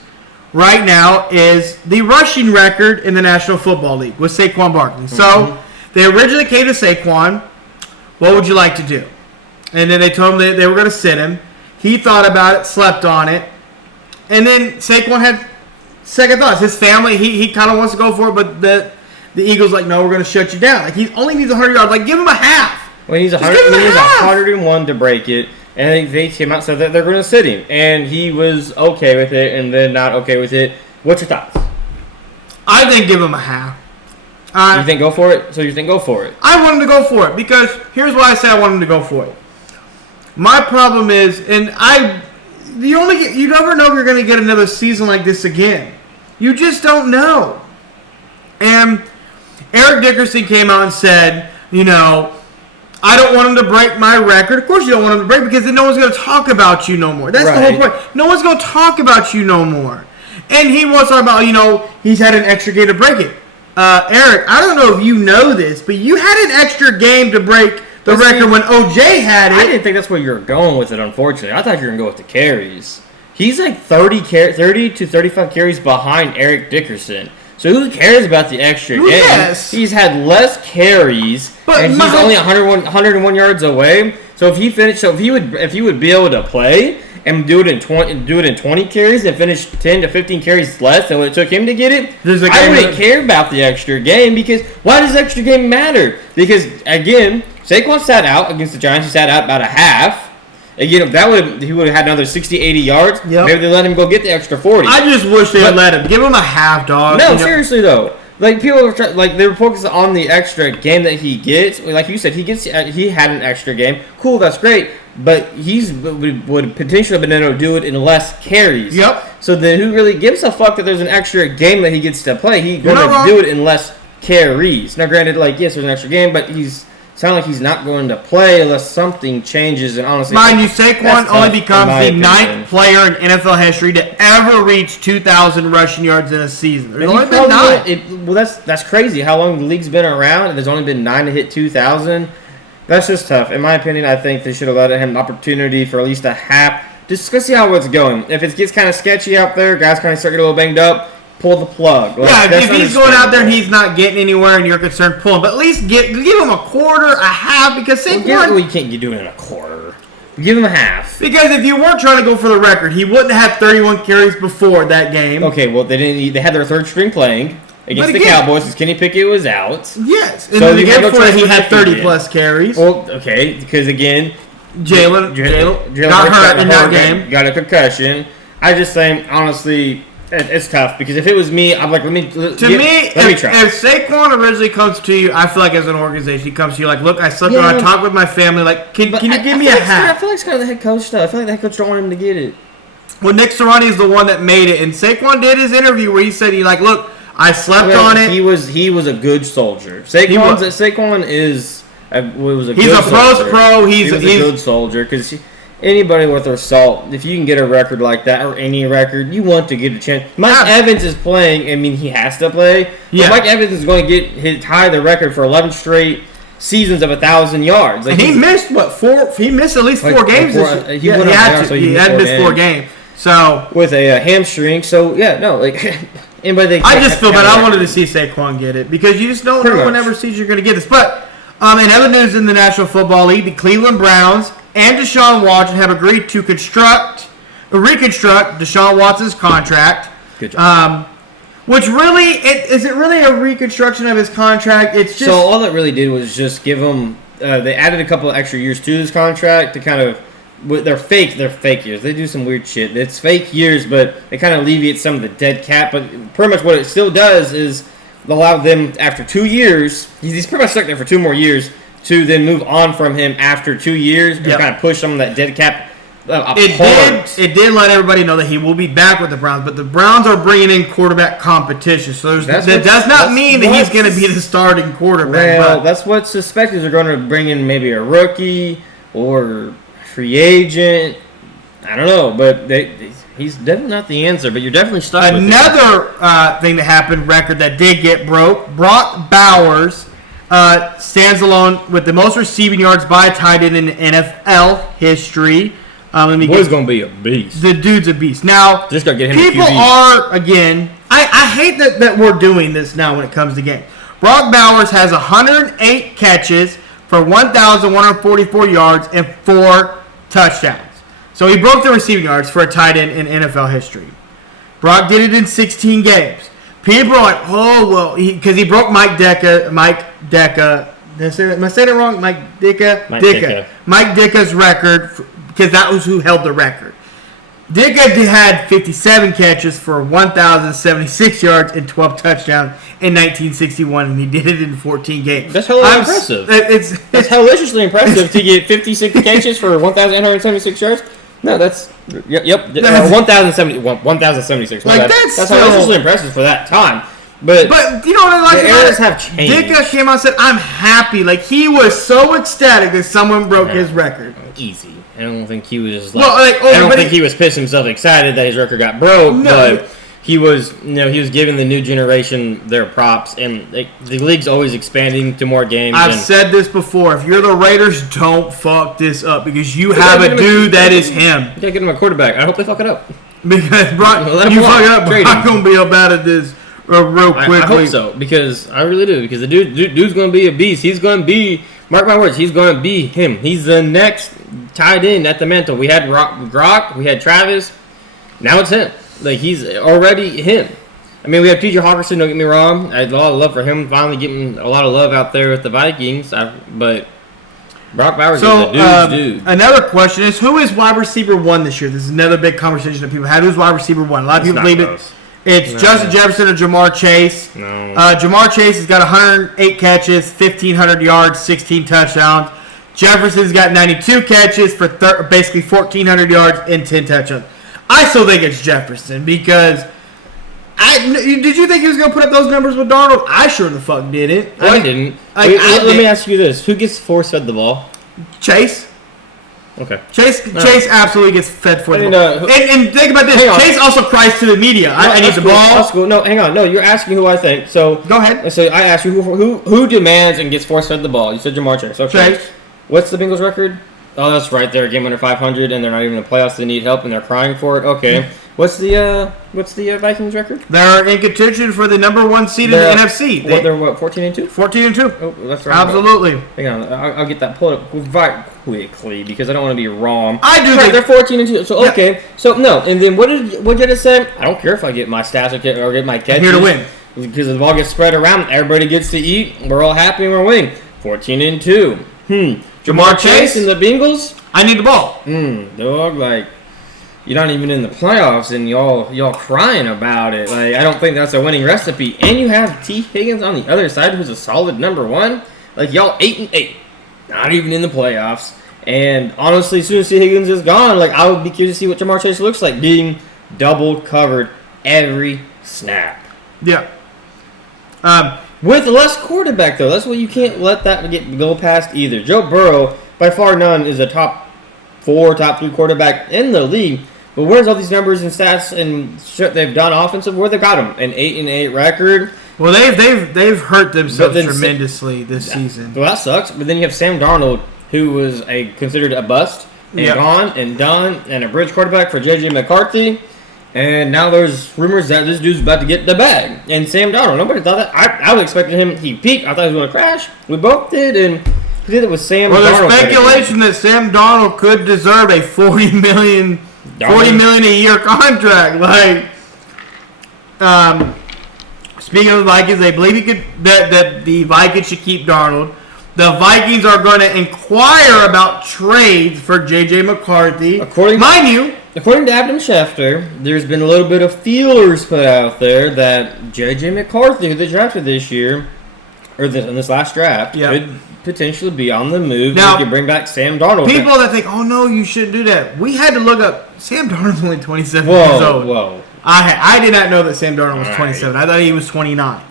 right now is the rushing record in the National Football League with Saquon Barkley. Mm-hmm. So they originally came to Saquon, what would you like to do? And then they told him they were going to sit him. He thought about it, slept on it. And then Saquon had second thoughts. His family, he kind of wants to go for it, but the Eagles like, no, we're going to shut you down. Like, he only needs 100 yards. Like, give him a half. Well, he's 101 to break it. And they came out and said that they're going to sit him. And he was okay with it and then not okay with it. What's your thoughts? I think give him a half. You think go for it? So you think go for it? I want him to go for it because here's why I say I want him to go for it. My problem is, you never know if you're going to get another season like this again. You just don't know. And Eric Dickerson came out and said, I don't want him to break my record. Of course you don't want him to break because then no one's going to talk about you no more. That's right. The whole point. No one's going to talk about you no more. And he wants to talk about, he's had an extra game to break it. Eric, I don't know if you know this, but you had an extra game to break the record when OJ had it. I didn't think that's where you were going with it, unfortunately. I thought you were going to go with the carries. He's like 30 to 35 carries behind Eric Dickerson. So who cares about the extra game? Yes. He's had less carries, and he's only 101 yards away. So if he would be able to play and do it in 20 carries and finish 10 to 15 carries less than what it took him to get it, I wouldn't care about the extra game because why does the extra game matter? Because again, Saquon sat out against the Giants. He sat out about a half. Again, if he would have had another 60, 80 yards, maybe they let him go get the extra 40. I just wish they would let him. Give him a half, dog. No, seriously, though. Like, people were they were focused on the extra game that he gets. Like you said, he had an extra game. Cool, that's great. But would potentially have been able to do it in less carries. Yep. So then who really gives a fuck that there's an extra game that he gets to play? He's going to do it in less carries. Now, granted, yes, there's an extra game, but sound like he's not going to play unless something changes. And honestly, mind you, Saquon only becomes the ninth player in NFL history to ever reach 2,000 rushing yards in a season. There's only been 9. That's crazy. How long the league's been around, and there's only been 9 to hit 2,000. That's just tough. In my opinion, I think they should have let him an opportunity for at least a half. Just to see how it's going. If it gets kind of sketchy out there, guys kind of start getting a little banged up, pull the plug. If he's going out there and he's not getting anywhere and you're concerned, pull him. But at least give him a quarter, a half, because Saquon... you can't do it in a quarter. Give him a half. Because if you weren't trying to go for the record, he wouldn't have 31 carries before that game. Okay, well, they had their third string playing against the Cowboys because Kenny Pickett was out. Yes. And then the game before he had 30-plus carries. Well, okay, because again... Jalen got hurt in that game. Got a concussion. I just think, honestly... It's tough because if it was me, I'm like, let me try. If Saquon originally comes to you, I feel like as an organization, he comes to you like, look, I slept on, I talked with my family. Like, can you give me a half? I feel like it's kind of the head coach stuff. I feel like the head coach don't want him to get it. Well, Nick Sirianni is the one that made it, and Saquon did his interview where he said, look, I slept on it. He was a good soldier. Saquon is a good He's a pro. He's a good soldier because. Anybody worth their salt, if you can get a record like that, or any record, you want to get a chance. Mike Evans is playing. I mean, he has to play. Yeah. Mike Evans is going to tie the record for 11 straight seasons of 1,000 yards. He missed, 4? He missed at least 4 games. He had to miss 4 games. So with a hamstring. So, anybody I just feel bad. I wanted to see Saquon get it because you just don't know whenever season you're going to get this. But in other news in the National Football League, the Cleveland Browns and Deshaun Watson have agreed to reconstruct Deshaun Watson's contract. Good job. Which really, is it really a reconstruction of his contract? It's just so all that really did was just give him. They added a couple of extra years to his contract to kind of. They're fake years. They do some weird shit. It's fake years, but they kind of alleviate some of the dead cap. But pretty much what it still does is allow them after 2 years. He's pretty much stuck there for 2 more years to then move on from him after 2 years and kind of push some of that dead cap. It did let everybody know that he will be back with the Browns, but the Browns are bringing in quarterback competition, so that does not mean that he's going to be the starting quarterback. Well, that's what suspected. They're going to bring in maybe a rookie or free agent. I don't know, but he's definitely not the answer, but you're definitely stuck with another thing that happened, record that did get broke, Brock Bowers stands alone with the most receiving yards by a tight end in NFL history. Boy's going to be a beast. The dude's a beast. Now, just gotta get him people are, again, I hate that we're doing this now when it comes to games. Brock Bowers has 108 catches for 1,144 yards and 4 touchdowns. So he broke the receiving yards for a tight end in NFL history. Brock did it in 16 games. People are like, oh, well, because he broke Mike Ditka. Am I saying it wrong? Mike Ditka's record, because that was who held the record. Ditka had 57 catches for 1,076 yards and 12 touchdowns in 1961, and he did it in 14 games. That's hella impressive. It's hellaciously impressive to get 56 catches for 1,876 yards. No, that's 1,076. That's hellaciously impressive for that time. But you know what I like about it? Have changed. Ditka came out and said, "I'm happy." Like, he was so ecstatic that someone broke his record. Easy. I don't think he was he was pissed himself excited that his record got broke, but he was giving the new generation their props, and the league's always expanding to more games. I've said this before. If you're the Raiders, don't fuck this up, because you have a dude that is him. You gotta get him a quarterback. I hope they fuck it up. Because Brock, you fuck it up, Brock's gonna be up out of this real quickly. I hope so, because I really do. Because the dude's gonna be a beast. He's gonna be, mark my words, he's gonna be him. He's the next tight end at the mantle. We had Gronk, we had Travis. Now it's him. Like, he's already him. I mean, we have T.J. Hawkinson, don't get me wrong. I had a lot of love for him, finally getting a lot of love out there with the Vikings. But Brock Bowers is a dude's dude. Another question is, who is wide receiver 1 this year? This is another big conversation that people had. Who's wide receiver 1? A lot of people believe it's Justin Jefferson or Jamar Chase. No. Jamar Chase has got 108 catches, 1,500 yards, 16 touchdowns. Jefferson's got 92 catches for basically 1,400 yards and 10 touchdowns. I still think it's Jefferson, because did you think he was going to put up those numbers with Darnold? I sure the fuck didn't. I didn't. Let me ask you this. Who gets force-fed the ball? Chase. Okay. Chase absolutely gets fed for the ball. And think about this. Chase also cries to the media. I need the ball. That's cool. No, hang on. No, you're asking who I think. So go ahead. So I asked you who demands and gets force-fed the ball. You said Jamar Chase. Okay. Chase. What's the Bengals record? Oh, that's right. They're a game under 500, and they're not even in the playoffs. They need help, and they're crying for it. Okay. What's the Vikings record? They're in contention for the number 1 seed in the NFC. They're 14-2? 14-2. Oh, that's right. Absolutely. Hang on. I'll get that pulled up quickly, because I don't want to be wrong. I do think they're 14-2. So okay. Yeah. So no. And then what did you just say? I don't care if I get my stats or get my catches. I'm here to win. Because the ball gets spread around, everybody gets to eat. We're all happy and we're winning. 14-2. Jamar Chase and the Bengals. I need the ball. Dog, like, you're not even in the playoffs, and y'all crying about it. Like, I don't think that's a winning recipe. And you have T. Higgins on the other side, who's a solid number 1. Like, y'all 8-8, not even in the playoffs. And honestly, as soon as T. Higgins is gone, like, I would be curious to see what Jamar Chase looks like, being double covered every snap. Yeah. With less quarterback, though. That's what you can't let that go past either. Joe Burrow, by far none, is a top 4, top 3 quarterback in the league. But where's all these numbers and stats and shit they've done offensive? Where they got them? An 8-8 record. Well, they've hurt themselves tremendously this season. Well, that sucks. But then you have Sam Darnold, who was considered a bust and gone and done, and a bridge quarterback for J.J. McCarthy. And now there's rumors that this dude's about to get the bag. And Sam Darnold, nobody thought that. I was expecting him. He peaked. I thought he was going to crash. We both did, and he did it with Sam Darnold. Well, there's speculation that Sam Darnold could deserve a $40 million a year contract. Like, speaking of the Vikings, they believe that the Vikings should keep Darnold. The Vikings are going to inquire about trades for J.J. McCarthy. According to Adam Schefter, there's been a little bit of feelers put out there that J.J. McCarthy, who they drafted this year, in this last draft, could potentially be on the move. Now, you could bring back Sam Darnold. People that think, oh, no, you shouldn't do that. We had to look up. Sam Darnold's only 27 years old. Whoa. I did not know that Sam Darnold was 27. I thought he was 29.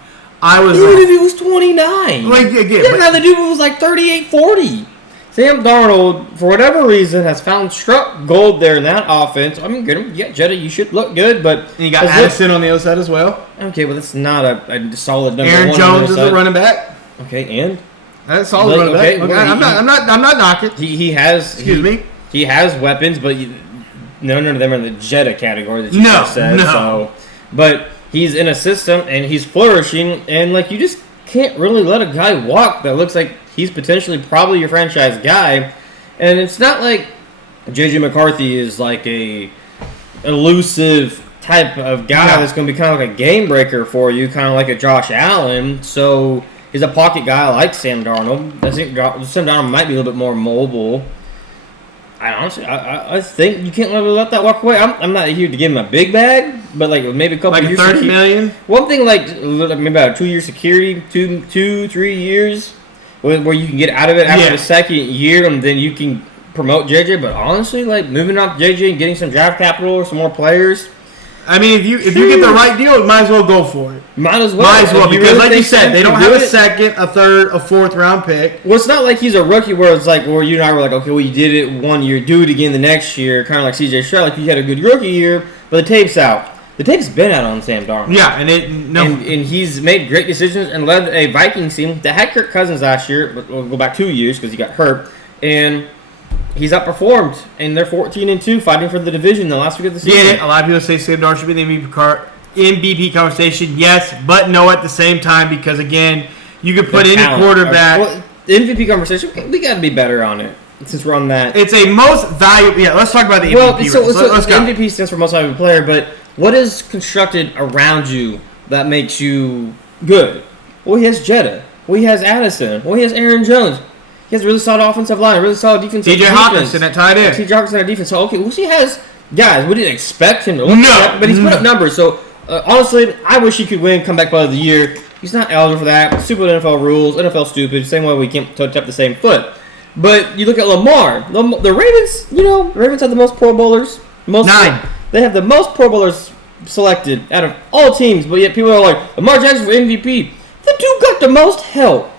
Even if he was 29. Like, again, the dude was like 38, 40. Sam Darnold, for whatever reason, has struck gold there in that offense. I mean, good. Yeah, Jetta, you should look good, but you got Addison on the other side as well. Okay, well, that's not a solid number Aaron one. Aaron Jones is a running back. Okay, and that's a solid running back. Okay, I'm not knocking. He has. Excuse me. He has weapons, but none of them are in the Jetta category that you just said. So, but he's in a system and he's flourishing, and like you just can't really let a guy walk that looks like he's potentially probably your franchise guy. And it's not like J.J. McCarthy is like a elusive type of guy that's going to be kind of like a game breaker for you, kind of like a Josh Allen. So he's a pocket guy like Sam Darnold. I think Sam Darnold might be a little bit more mobile. I think you can't really let that walk away. I'm not here to give him a big bag, but like maybe a couple like years. $30 million? One thing like maybe about a 2-year security, 3 years, where you can get out of it after the second year, and then you can promote JJ. But honestly, like moving off JJ and getting some draft capital or some more players. I mean, if you get the right deal, you might as well go for it. Might as well, because really, like you said, they don't have a second, a third, a fourth round pick. Well, it's not like he's a rookie where it's like, where you and I were like, okay, well, you did it 1 year, do it again the next year, kind of like C.J. Stroud. Like you had a good rookie year, but the tape's out. The tape's been out on Sam Darnold. Yeah, and he's made great decisions and led a Vikings team that had Kirk Cousins last year. But we'll go back 2 years because he got hurt, and he's outperformed, and they're 14-2, fighting for the division the last week of the season. Yeah, a lot of people say Sam Darnold should be in the MVP conversation. Yes, but no at the same time because, again, you could put any quarterback. Well, the MVP conversation, we got to be better on it since we're on that. It's a most valuable. Yeah, let's talk about the MVP. Well, let's go. MVP stands for most valuable player, but what is constructed around you that makes you good? Well, he has Jetta. Well, he has Addison. Well, he has Aaron Jones. He has a really solid offensive line, a really solid defensive T.J. Hawkinson at tight end. T.J. Hawkinson at defense. So, okay, well, he has guys. We didn't expect him to look that, but he's put up numbers. So, honestly, I wish he could win Comeback Player of the Year. He's not eligible for that. Stupid NFL rules. NFL stupid. Same way we can't touch up the same foot. But you look at Lamar. The Ravens, the Ravens have the most Pro Bowlers. 9. They have the most Pro Bowlers selected out of all teams, but yet people are like, Lamar Jackson for MVP. The dude got the most help.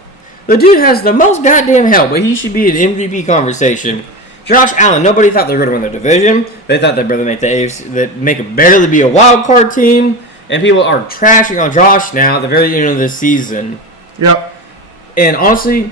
The dude has the most goddamn help, but he should be an MVP conversation. Josh Allen, nobody thought they were going to win the division. They thought they'd barely make the AFC, that make it barely be a wild card team, and people are trashing on Josh now at the very end of the season. Yep. And honestly,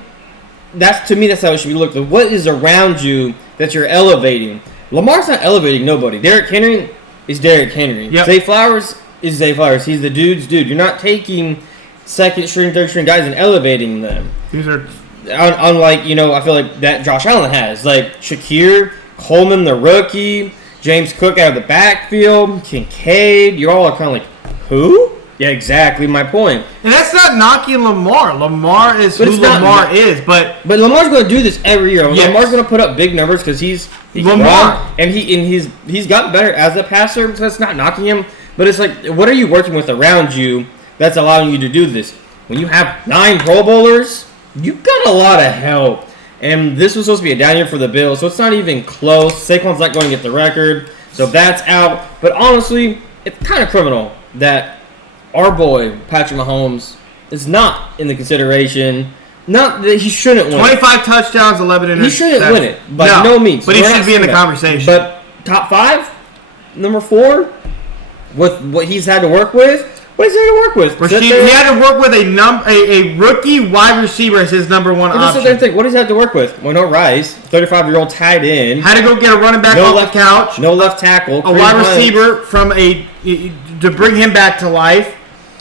to me, that's how it should be looked at. What is around you that you're elevating? Lamar's not elevating nobody. Derrick Henry is Derrick Henry. Yep. Zay Flowers is Zay Flowers. He's the dude's dude. You're not taking second string, third string guys and elevating them. These are unlike, I feel like that Josh Allen has. Like Shakir, Coleman the rookie, James Cook out of the backfield, Kincaid. You all are kind of like, who? Yeah, exactly my point. And that's not knocking Lamar. Lamar is who Lamar is, but Lamar's going to do this every year. Yes. Lamar's going to put up big numbers because he's Lamar, long, and he's gotten better as a passer. So that's not knocking him, but it's like, what are you working with around you that's allowing you to do this? When you have 9 Pro Bowlers, you got a lot of help. And this was supposed to be a down year for the Bills, so it's not even close. Saquon's not going to get the record, so that's out. But honestly, it's kind of criminal that our boy, Patrick Mahomes, is not in the consideration. Not that he shouldn't win. 25 touchdowns, 11 interceptions. He shouldn't win it, by no means. But he should be in the conversation. But top 5, number 4, with what he's had to work with. What is he to work with? He had to work with a rookie wide receiver as his number one option. What does he have to work with? Well, no Rice, 35-year-old tight end. Had to go get a running back off the couch. No left tackle. A wide receiver to bring him back to life.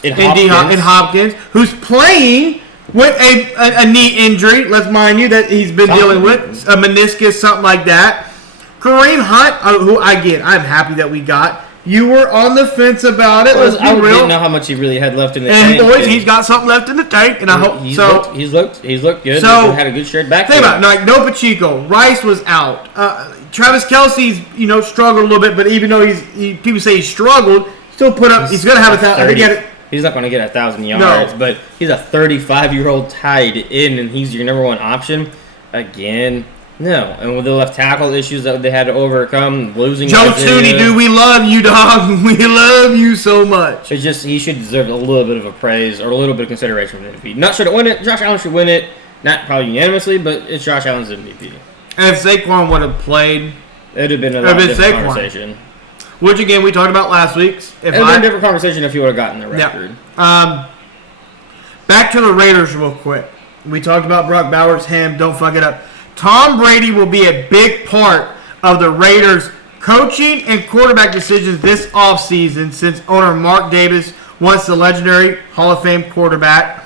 In Hopkins, who's playing with a knee injury. Let's mind you that he's been dealing with a meniscus, something like that. Kareem Hunt, who I'm happy that we got. You were on the fence about it. Let's be real. didn't know how much he really had left in the tank. And boys, he's got something left in the tank, and I hope so. He's looked good. So he had a good straight back. Think about it, like no Pacheco, Rice was out. Travis Kelce's struggled a little bit, but even though people say he struggled, still put up. He's going to have 1,000. I think he had it. He's not going to get 1,000 yards, but he's a 35-year-old tight end, and he's your number one option. Again, no. And with the left tackle issues that they had to overcome, losing Joe Tooney, dude, we love you, dog. We love you so much. It's just he should deserve a little bit of a praise or a little bit of consideration for the MVP. Not sure to win it. Josh Allen should win it. Not probably unanimously, but it's Josh Allen's MVP. And if Saquon would have played, it would have been a lot different conversation. Which, again, we talked about last week. It would have been a different conversation if he would have gotten the record. Yeah. Back to the Raiders real quick. We talked about Brock Bowers' ham. Don't fuck it up. Tom Brady will be a big part of the Raiders' coaching and quarterback decisions this offseason since owner Mark Davis wants the legendary Hall of Fame quarterback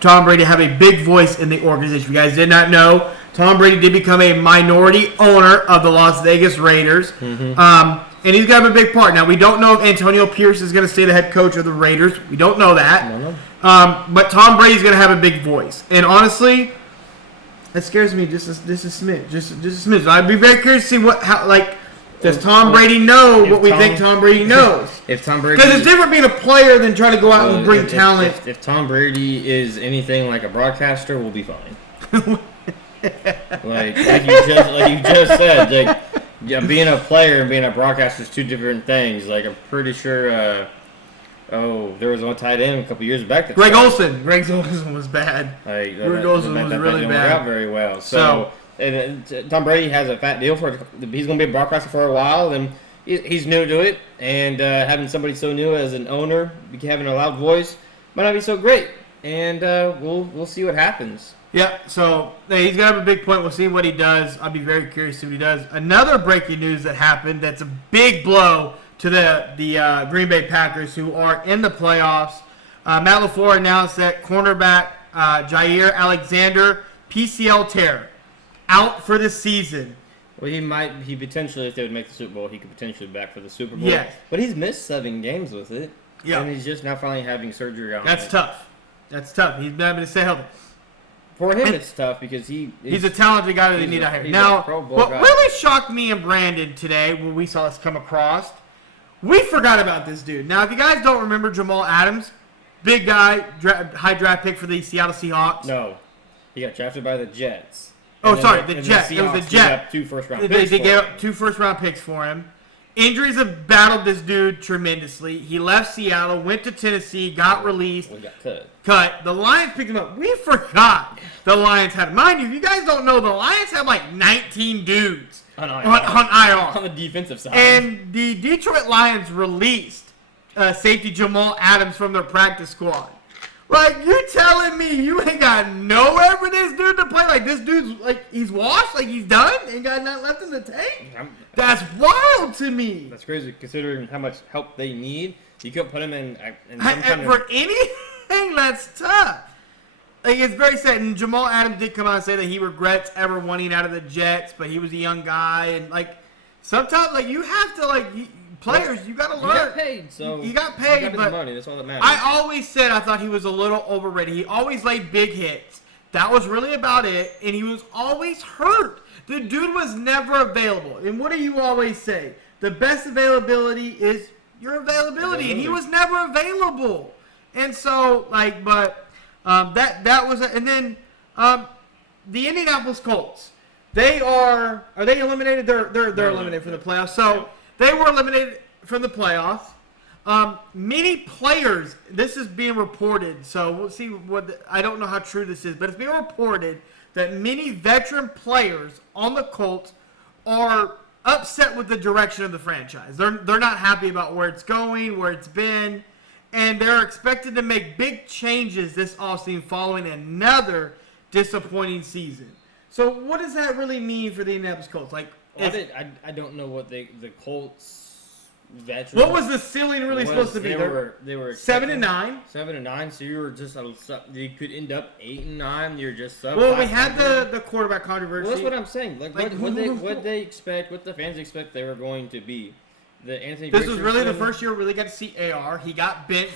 Tom Brady to have a big voice in the organization. If you guys did not know, Tom Brady did become a minority owner of the Las Vegas Raiders. Mm-hmm. And he's got to be a big part. Now, we don't know if Antonio Pierce is going to stay the head coach of the Raiders. We don't know that. But Tom Brady's going to have a big voice. And honestly, that scares me just a smidge. Just a smidge. I'd be very curious to see does Tom Brady know what we think Tom Brady knows? If Tom Brady, because it's different being a player than trying to go out and bring talent. If Tom Brady is anything like a broadcaster, we'll be fine. like you just said, being a player and being a broadcaster is two different things. Like I'm pretty sure. There was one tight end a couple years back. Greg Olsen. Greg Olsen was bad. Greg Olsen was really bad. Out very well. So Tom Brady has a fat deal for it. He's going to be a broadcaster for a while, and he's new to it. And having somebody so new as an owner, having a loud voice, might not be so great. And we'll see what happens. Yeah, so he's going to have a big point. We'll see what he does. I'll be very curious to see what he does. Another breaking news that happened that's a big blow to the Green Bay Packers, who are in the playoffs. Matt LaFleur announced that cornerback Jair Alexander, PCL tear, out for the season. Well, he potentially, if they would make the Super Bowl, he could potentially be back for the Super Bowl. Yes. But he's missed 7 games with it. Yeah. And he's just now finally having surgery on That's it. tough. That's tough. He's been able to stay healthy. For him, it's tough because he's a talented guy that they need out here. Now, what really shocked me and Brandon today when we saw this come across, we forgot about this dude. Now, if you guys don't remember Jamal Adams, big guy, high draft pick for the Seattle Seahawks. No, he got drafted by the Jets. Oh, sorry, the Jets. It was the Jets. 2 first-round picks. They gave up 2 first-round picks for him. Injuries have battled this dude tremendously. He left Seattle, went to Tennessee, got released. Well, he got cut. The Lions picked him up. We forgot the Lions had. Mind you, if you guys don't know, the Lions have like 19 dudes on IR. On the defensive side. And the Detroit Lions released safety Jamal Adams from their practice squad. Like, you're telling me you ain't got nowhere for this dude to play? Like, this dude's, like, he's washed? Like, he's done? Ain't got nothing left in the tank? That's wild to me. That's crazy, considering how much help they need. You couldn't put him in some kind of... For anything, that's tough. Like, it's very sad. And Jamal Adams did come out and say that he regrets ever wanting out of the Jets, but he was a young guy. And, like, sometimes, like, you have to, like... Players, you got to learn. You got paid, so you got paid, you got but money. That's all that matters. I always said I thought he was a little overrated. He always laid big hits. That was really about it, and he was always hurt. The dude was never available. And what do you always say? The best availability is your availability, and he was never available. And so, like, but that was, and then the Indianapolis Colts. They are they eliminated? They're eliminated from the playoffs. So. They were eliminated from the playoffs. Many players, this is being reported, so we'll see I don't know how true this is, but it's being reported that many veteran players on the Colts are upset with the direction of the franchise. They're not happy about where it's going, where it's been, and they're expected to make big changes this offseason following another disappointing season. So what does that really mean for the Indianapolis Colts? Like, I don't know what the Colts veterans. What was the ceiling really supposed to be? They were 7-9. 7-9. So you were just you could end up 8-9. You're just sub. Well, we had the quarterback controversy. Well, that's what I'm saying. Like what they expect, what the fans expect they were going to be. the Anthony. This was really the first year we really got to see AR. He got benched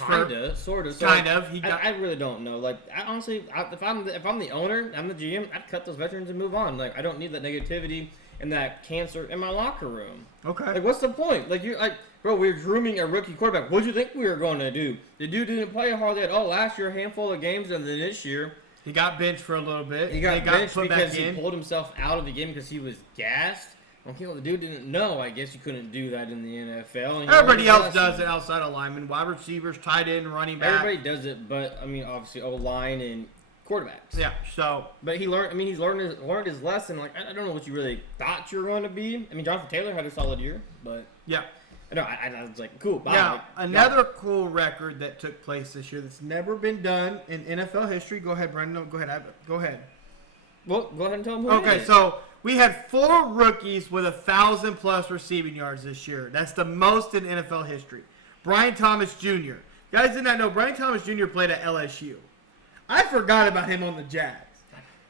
sort of. I really don't know. Like, if I'm the owner, I'm the GM, I'd cut those veterans and move on. Like, I don't need that negativity and that cancer in my locker room. Okay. Like, what's the point? Like, you're like, bro, we're grooming a rookie quarterback. What do you think we were going to do? The dude didn't play hardly at all last year, a handful of games, and then this year. He got benched for a little bit. He got benched because he pulled himself out of the game because he was gassed. Okay, well, the dude didn't know. I guess you couldn't do that in the NFL. Everybody else does it outside of linemen, wide receivers, tight end, running back. Everybody does it, but I mean, obviously, O-line and quarterbacks. Yeah. So, but he learned. I mean, he's learned his lesson. Like, I don't know what you really thought you were going to be. I mean, Jonathan Taylor had a solid year, but yeah. No, I was like, cool. Bye. Now, another cool record that took place this year that's never been done in NFL history. Go ahead, Brendan. No, go ahead. Go ahead. Well, go ahead and tell them who Okay, it is. so we had 4 rookies with 1,000+ receiving yards this year. That's the most in NFL history. Brian Thomas Jr. Guys did not know Brian Thomas Jr. played at LSU. I forgot about him on the Jags.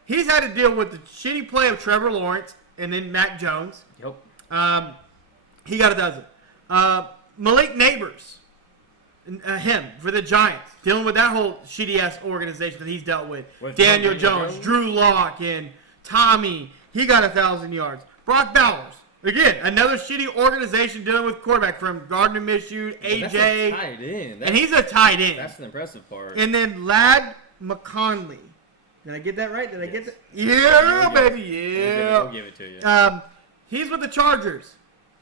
He's had to deal with the shitty play of Trevor Lawrence and then Mac Jones. Yep. He got 1,000. Malik Neighbors, him for the Giants, dealing with that whole shitty-ass organization that he's dealt with. Daniel Jones, Drew Lock, and Tommy. He got 1,000 yards. Brock Bowers, again, another shitty organization dealing with quarterback from Gardner Minshew, AJ. That's a tight end. And he's a tight end. That's an impressive part. And then Ladd McConley. Did I get that right? Did I get that? Yeah, baby, yeah. We'll give it to you. He's with the Chargers.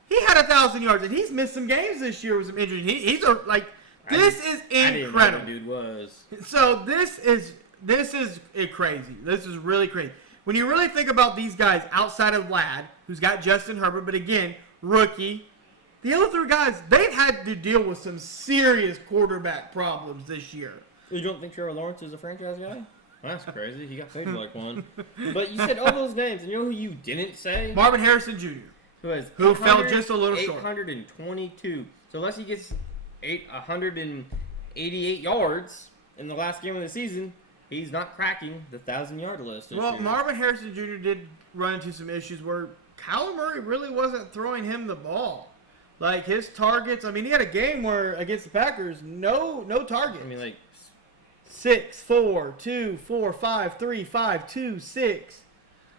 He had 1,000 yards, and he's missed some games this year with some injuries. This is incredible. I didn't know who dude was. So this is crazy. This is really crazy. When you really think about these guys outside of Ladd, who's got Justin Herbert, but again, rookie, the other 3 guys, they've had to deal with some serious quarterback problems this year. You don't think Trevor Lawrence is a franchise guy? That's crazy. He got paid like one. But you said all those names, and you know who you didn't say? Marvin Harrison Jr. Who fell just a little short. 822. So unless he gets 188 yards in the last game of the season, he's not cracking the 1,000-yard list. Well, Marvin Harrison Jr. did run into some issues where Kyler Murray really wasn't throwing him the ball. Like, his targets, I mean, he had a game where, against the Packers, no target. I mean, like, 6, 4, 2, 4, 5, 3, 5, 2, 6.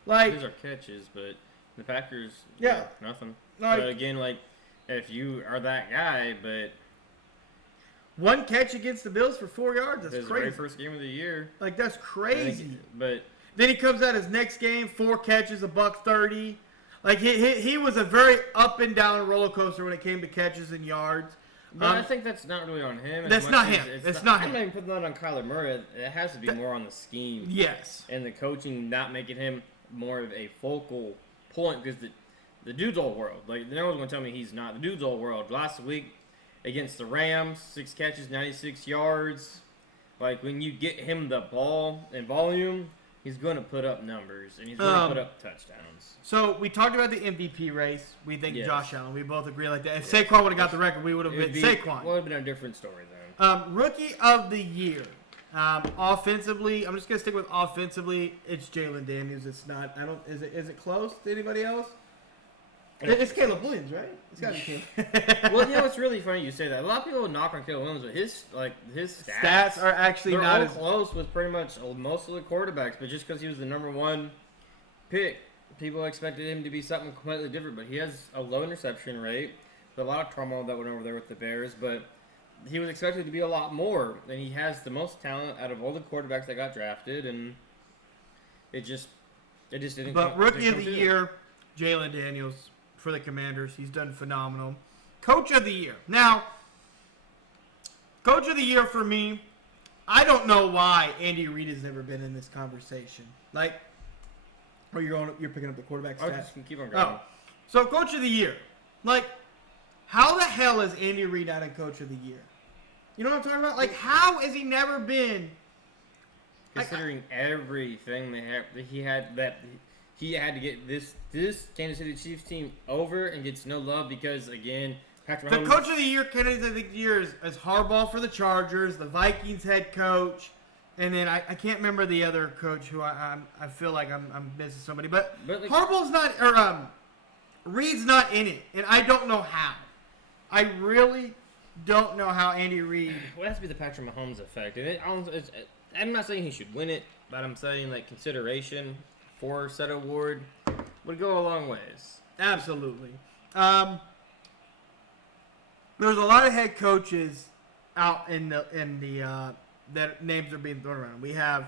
Like, these are catches, but the Packers, yeah, nothing. Like, but again, like, if you are that guy, but 1 catch against the Bills for 4 yards, that's his crazy. very first game of the year. Like, that's crazy. But then he comes out his next game, 4 catches, $130. Like, he was a very up and down roller coaster when it came to catches and yards. But I think that's not really on him. That's not him. It's not him. I'm not even putting that on Kyler Murray. It has to be more on the scheme. Yes. And the coaching not making him more of a focal point, because the dude's all world. Like, no one's going to tell me he's not. The dude's all world. Last week against the Rams, 6 catches, 96 yards. Like, when you get him the ball in volume, he's going to put up numbers, and he's going to put up touchdowns. So, we talked about the MVP race. We think Josh Allen. We both agree like that. If Yes. Saquon would have got the record, we would have been Saquon. Would have been a different story, then. Rookie of the year. Offensively, I'm just going to stick with offensively. It's Jalen Daniels. It's not. Is it close to anybody else? It's Caleb Williams, right? It's got to be Caleb. Well, it's really funny you say that. A lot of people knock on Caleb Williams, but his stats are actually they're not all as close with pretty much most of the quarterbacks. But just because he was the number 1 pick, people expected him to be something completely different. But he has a low interception rate. There's a lot of turmoil that went over there with the Bears, but he was expected to be a lot more. And he has the most talent out of all the quarterbacks that got drafted, and it just didn't. But rookie of the year, Jalen Daniels. For the Commanders. He's done phenomenal. Coach of the year. Now, Coach of the year for me, I don't know why Andy Reid has never been in this conversation. Like, you're picking up the quarterback stats. Just keep on going. Oh. So, Coach of the year. Like, how the hell is Andy Reid not a Coach of the year? You know what I'm talking about? Like, how has he never been? Considering everything he had to get this Kansas City Chiefs team over and gets no love because, again, Patrick Mahomes. The Coach of the Year candidate of the year is Harbaugh for the Chargers, the Vikings head coach, and then I can't remember the other coach who I feel like I'm missing somebody. But like, Harbaugh's not, or Reed's not in it, and I don't know how. I really don't know how Andy Reid. Well, it has to be the Patrick Mahomes effect. And I'm not saying he should win it, but I'm saying like consideration for said award would go a long ways. Absolutely. There's a lot of head coaches out in the that names are being thrown around. We have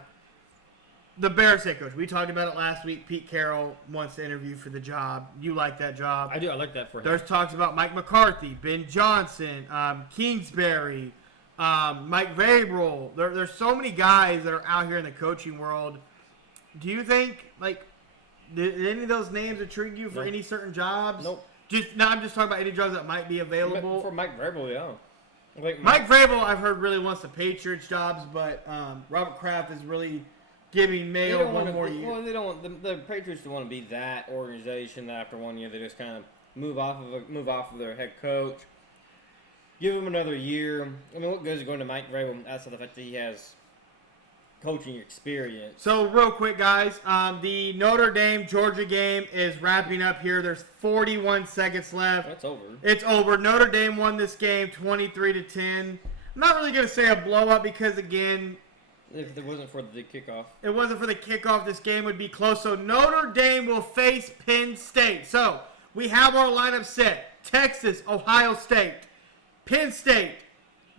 the Bears head coach. We talked about it last week. Pete Carroll wants to interview for the job. You like that job? I do. I like that for him. There's talks about Mike McCarthy, Ben Johnson, Kingsbury, Mike Vrabel. There's so many guys that are out here in the coaching world. Do you think, like, did any of those names intrigue you for any certain jobs? Nope. I'm just talking about any jobs that might be available. For Mike Vrabel, yeah. Like Mike Vrabel, I've heard really wants the Patriots jobs, but Robert Kraft is really giving Mayo one more year. Well, they don't want the Patriots don't want to be that organization that after 1 year they just kind of move off of their head coach, give him another year. I mean, what good is going to Mike Vrabel outside of the fact that he has coaching experience? So real quick, guys, the Notre Dame Georgia game is wrapping up here. There's 41 seconds left. That's over. It's over. Notre Dame won this game 23-10. I'm not really gonna say a blowout because again, if it wasn't for the kickoff. It wasn't for the kickoff. This game would be close. So Notre Dame will face Penn State. So we have our lineup set. Texas, Ohio State, Penn State,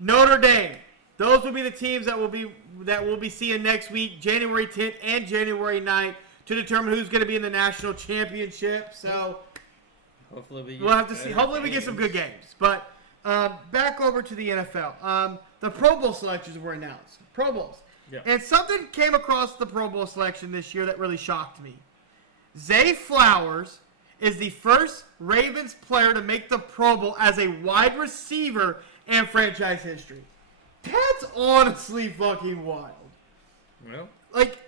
Notre Dame. Those will be the teams that we'll be seeing next week, January 10th and January 9th, to determine who's going to be in the national championship. So hopefully we'll have to see. Hopefully we get some good games. But back over to the NFL. The Pro Bowl selections were announced. Pro Bowls. Yeah. And something came across the Pro Bowl selection this year that really shocked me. Zay Flowers is the first Ravens player to make the Pro Bowl as a wide receiver in franchise history. That's honestly fucking wild. Well, like,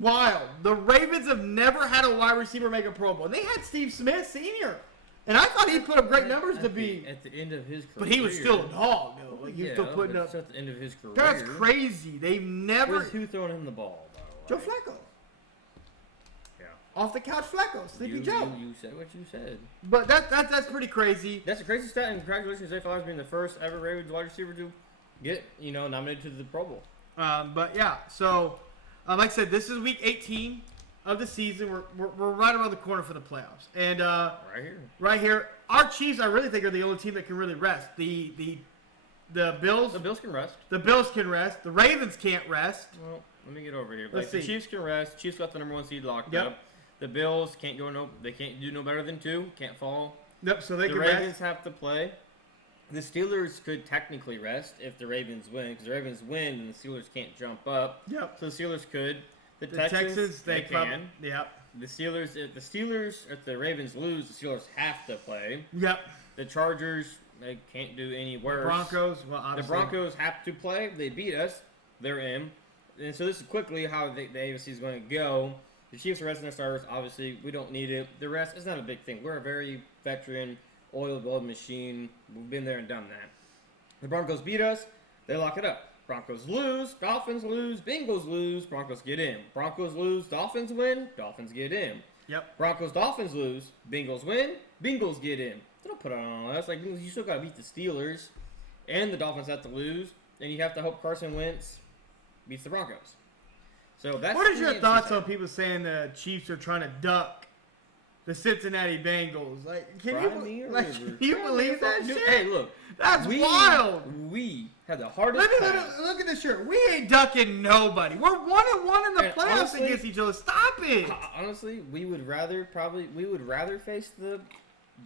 wild. The Ravens have never had a wide receiver make a Pro Bowl. And they had Steve Smith Sr. And I thought he put up great numbers to be at the end of his career. But he was still a dog, though. Like, he was still putting up. At the end of his career. That's crazy. They've never. Who throwing him the ball, by the way? Joe Flacco. Yeah. Off the couch Flacco. Sleepy Joe. You said what you said. But that's pretty crazy. That's a crazy stat, and congratulations, Zay Flowers being the first ever Ravens wide receiver to get, nominated to the Pro Bowl. But yeah, so like I said, this is week 18 of the season. We're right around the corner for the playoffs, and right here, our Chiefs, I really think, are the only team that can really rest. The Bills. The Bills can rest. The Bills can rest. The Ravens can't rest. Well, let me get over here. Let's see. The Chiefs can rest. Chiefs got the number 1 seed locked Yep. up. The Bills can't go they can't do no better than 2. Can't fall. Yep. So they the can Ravens rest. have to play. The Steelers could technically rest if the Ravens win, because the Ravens win and the Steelers can't jump up. Yep. So the Steelers could. The Texans, they can. Yep. The Steelers, if the Ravens lose, the Steelers have to play. Yep. The Chargers, they can't do any worse. Broncos, well, obviously. The Broncos have to play. They beat us. They're in. And so this is quickly how the AFC is going to go. The Chiefs are resting their starters. Obviously, we don't need it. The rest is not a big thing. We're a very veteran, oil-gold machine. We've been there and done that. The Broncos beat us. They lock it up. Broncos lose. Dolphins lose. Bengals lose. Broncos get in. Broncos lose. Dolphins win. Dolphins get in. Yep. Dolphins lose. Bengals win. Bengals get in. They don't put it on us. Like, you still got to beat the Steelers. And the Dolphins have to lose. And you have to hope Carson Wentz beats the Broncos. So that's what is your thoughts on people saying the Chiefs are trying to duck the Cincinnati Bengals? Like, can you believe that shit? Hey, look, that's wild. We had the hardest. Look at this shirt. We ain't ducking nobody. We're 1-1 in the playoffs honestly, against each other. Stop it. Honestly, we would rather face the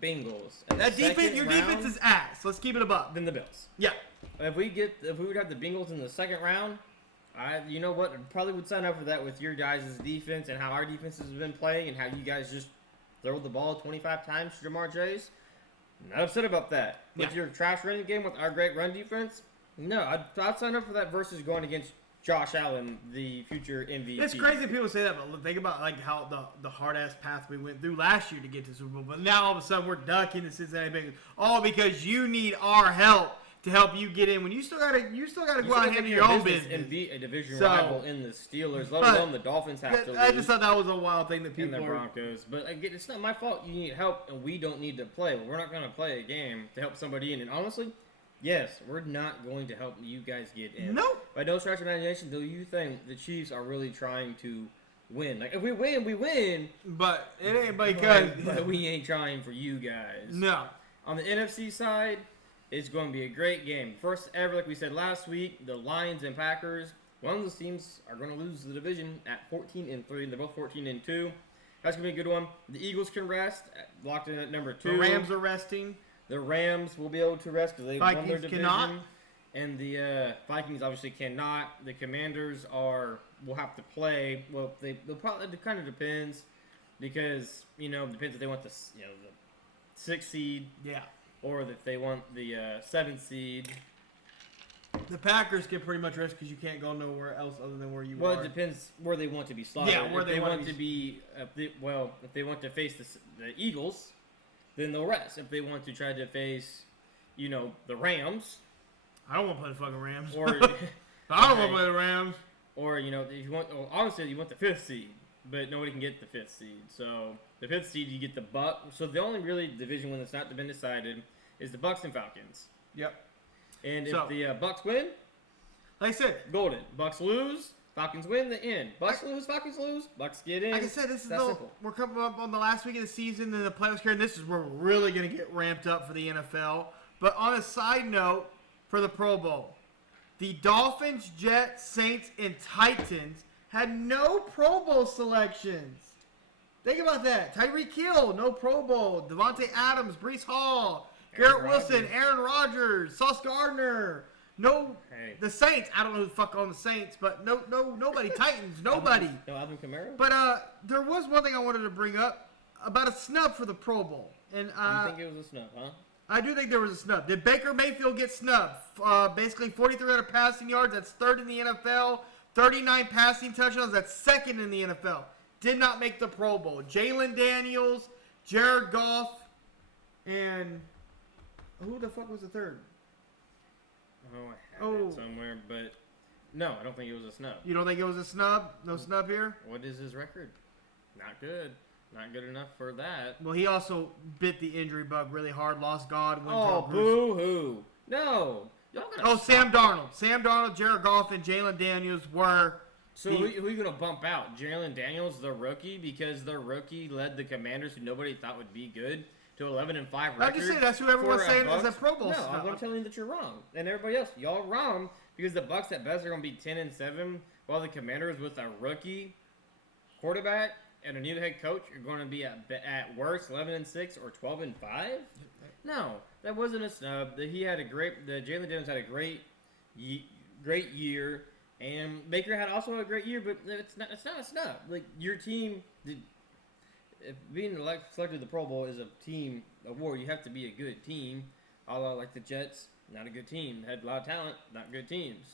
Bengals. That defense, your defense is ass. Let's keep it above. Than the Bills. Yeah. If we would have the Bengals in the second round. You know what? I probably would sign up for that with your guys' defense and how our defense has been playing and how you guys just throw the ball 25 times to Jamar Chase. Not upset about that. Yeah. With your trash running game with our great run defense, no, I'd sign up for that versus going against Josh Allen, the future MVP. It's crazy people say that, but think about like how the hard-ass path we went through last year to get to the Super Bowl. But now all of a sudden we're ducking the Cincinnati Bengals. All because you need our help to help you get in when you still gotta go out and handle your own business and beat a division rival in the Steelers, let alone the Dolphins have to lose. I just thought that was a wild thing that people and the Broncos. But again, it's not my fault. You need help, and we don't need to play. We're not going to play a game to help somebody in. And honestly, yes, we're not going to help you guys get in. Nope. By no stretch of imagination, do you think the Chiefs are really trying to win? Like if we win, we win. But it ain't because but we ain't trying for you guys. No. On the NFC side, it's going to be a great game. First ever, like we said last week, the Lions and Packers. One of those teams are going to lose the division at 14-3. They're both 14-2. That's going to be a good one. The Eagles can rest, locked in at number 2. The Rams are resting. The Rams will be able to rest because they won their division. Cannot. And the Vikings obviously cannot. The Commanders will have to play. Well, they'll probably. It kind of depends because depends if they want the 6th seed. Yeah. Or if they want the 7th seed. The Packers can pretty much rest because you can't go nowhere else other than where you are. Well, it depends where they want to be slotted. Yeah, where they want to be. If they want to face the Eagles, then they'll rest. If they want to try to face, the Rams. I don't want to play the fucking Rams. Or I don't want to play the Rams. Or if you want, honestly, you want the 5th seed, but nobody can get the 5th seed. So the 5th seed, you get the Bucs. So the only really division one that's not been decided is the Bucs and Falcons. Yep. And if the Bucs win, like I said, golden. Bucs lose, Falcons win. The end. Bucs lose, Falcons lose. Bucs get in. Like I said, this is simple. We're coming up on the last week of the season, and the playoffs here, and this is where we're really going to get ramped up for the NFL. But on a side note, for the Pro Bowl, the Dolphins, Jets, Saints, and Titans had no Pro Bowl selections. Think about that. Tyreek Hill, no Pro Bowl. Devontae Adams, Breece Hall, Garrett Wilson, Aaron Rodgers, Sauce Gardner. No, the Saints. I don't know who the fuck on the Saints, but nobody. Titans, nobody. No Alvin Kamara. But there was one thing I wanted to bring up about a snub for the Pro Bowl, and you think it was a snub, huh? I do think there was a snub. Did Baker Mayfield get snubbed? Basically, 4,300 passing yards. That's 3rd in the NFL. 39 passing touchdowns. That's 2nd in the NFL. Did not make the Pro Bowl. Jalen Daniels, Jared Goff, and who the fuck was the 3rd? Oh, I have it somewhere, but no, I don't think it was a snub. You don't think it was a snub? No snub here? What is his record? Not good. Not good enough for that. Well, he also bit the injury bug really hard. Lost Godwin. Oh, boo-hoo. No. Sam Darnold. Sam Darnold, Jared Goff, and Jalen Daniels were... So who are you going to bump out? Jalen Daniels, the rookie? Because the rookie led the Commanders, who nobody thought would be good, to 11-5 record. I'm just saying that's who everyone's saying is a Pro Bowl snub. No, I'm telling you that you're wrong. And everybody else, y'all wrong. Because the Bucs at best are going to be 10-7, while the Commanders with a rookie quarterback and a new head coach are going to be at worst 11-6 or 12-5. No, that wasn't a snub. Jalen Daniels had a great year, and Baker had also a great year. But it's not a snub. Like your team, being selected to the Pro Bowl is a team award. You have to be a good team. Although like the Jets, not a good team. Had a lot of talent, not good teams.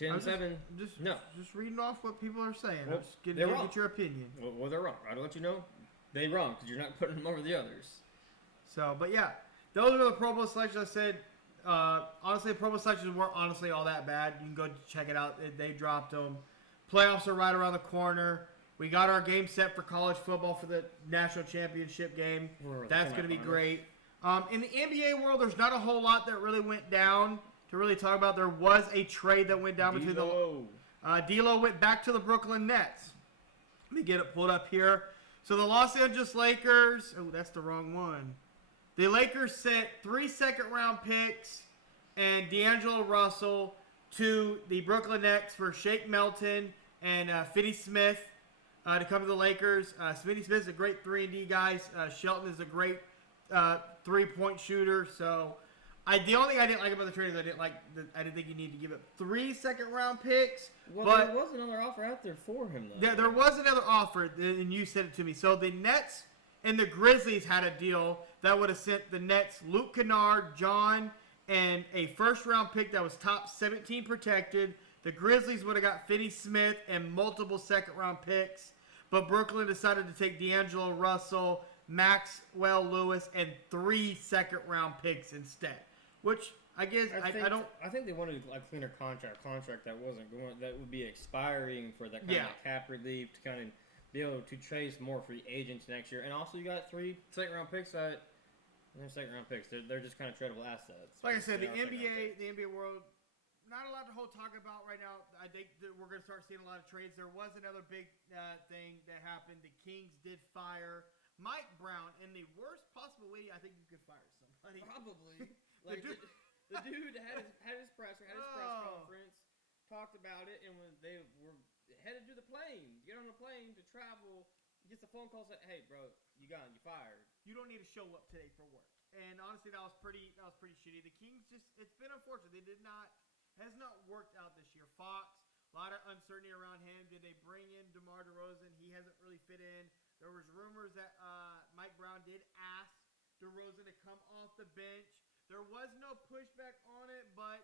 10-7. Just reading off what people are saying. Well, just get your opinion. Well, they're wrong. I'll let you know they're wrong because you're not putting them over the others. So, but yeah, those are the Pro Bowl selections. I said, honestly, the Pro Bowl selections weren't honestly all that bad. You can go check it out. They dropped them. Playoffs are right around the corner. We got our game set for college football for the national championship game. That's going to be great. In the NBA world, there's not a whole lot that really went down to really talk about. There was a trade that went down between D'Lo went back to the Brooklyn Nets. Let me get it pulled up here. So the Los Angeles Lakers, that's the wrong one. The Lakers sent 3 second-round picks and D'Angelo Russell to the Brooklyn Nets for Shake Milton and Finney Smith to come to the Lakers. Finney Smith is a great 3-and-D guy. Shelton is a great 3-point shooter. So the only thing I didn't like about the trade is I didn't think you need to give up 3 second-round picks. Well, but there was another offer out there for him, though. There was another offer, and you said it to me. So the Nets and the Grizzlies had a deal that would have sent the Nets Luke Kennard, John, and a first-round pick that was top 17 protected. The Grizzlies would have got Finney Smith and multiple second-round picks. But Brooklyn decided to take D'Angelo Russell, Maxwell Lewis, and 3 second-round picks instead. Which, I guess I don't. I think they wanted like cleaner contract that wasn't going that would be expiring for that kind of cap relief to kind of be able to chase more free agents next year. And also, you got 3 second-round picks that they're second-round picks. They're just kind of tradable assets. Like I said, the NBA world, not a lot to hold talk about right now. I think that we're going to start seeing a lot of trades. There was another big thing that happened. The Kings did fire Mike Brown in the worst possible way I think you could fire somebody. Probably. Like the dude had his press conference, talked about it, and when they were headed to the plane, get on the plane to travel, he gets a phone call saying, "Hey, bro, you fired. You don't need to show up today for work." And honestly, that was pretty shitty. The Kings it's been unfortunate. Has not worked out this year. Fox, a lot of uncertainty around him. Did they bring in DeMar DeRozan? He hasn't really fit in. There was rumors that Mike Brown did ask DeRozan to come off the bench. There was no pushback on it, but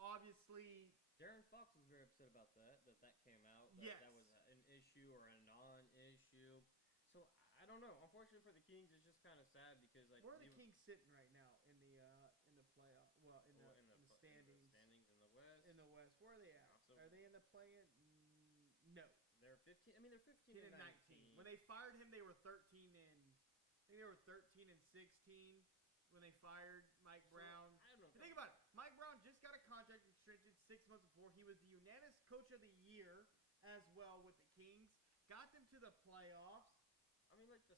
obviously Darren Fox was very upset about that came out. That was an issue or a non-issue. So I don't know. Unfortunately for the Kings, it's just kind of sad because like where are the Kings sitting right now in the playoff? Well, in the standings. Standings in the West. In the West, where are they at? Are they in the play-in? No. They're 15. I mean, they're 15 and 19. When they fired him, they were 13 and I think they were 13 and 16 when they fired Mike Brown. I don't know. Think about it. Mike Brown just got a contract extension 6 months before. He was the unanimous coach of the year as well with the Kings. Got them to the playoffs. I mean, like the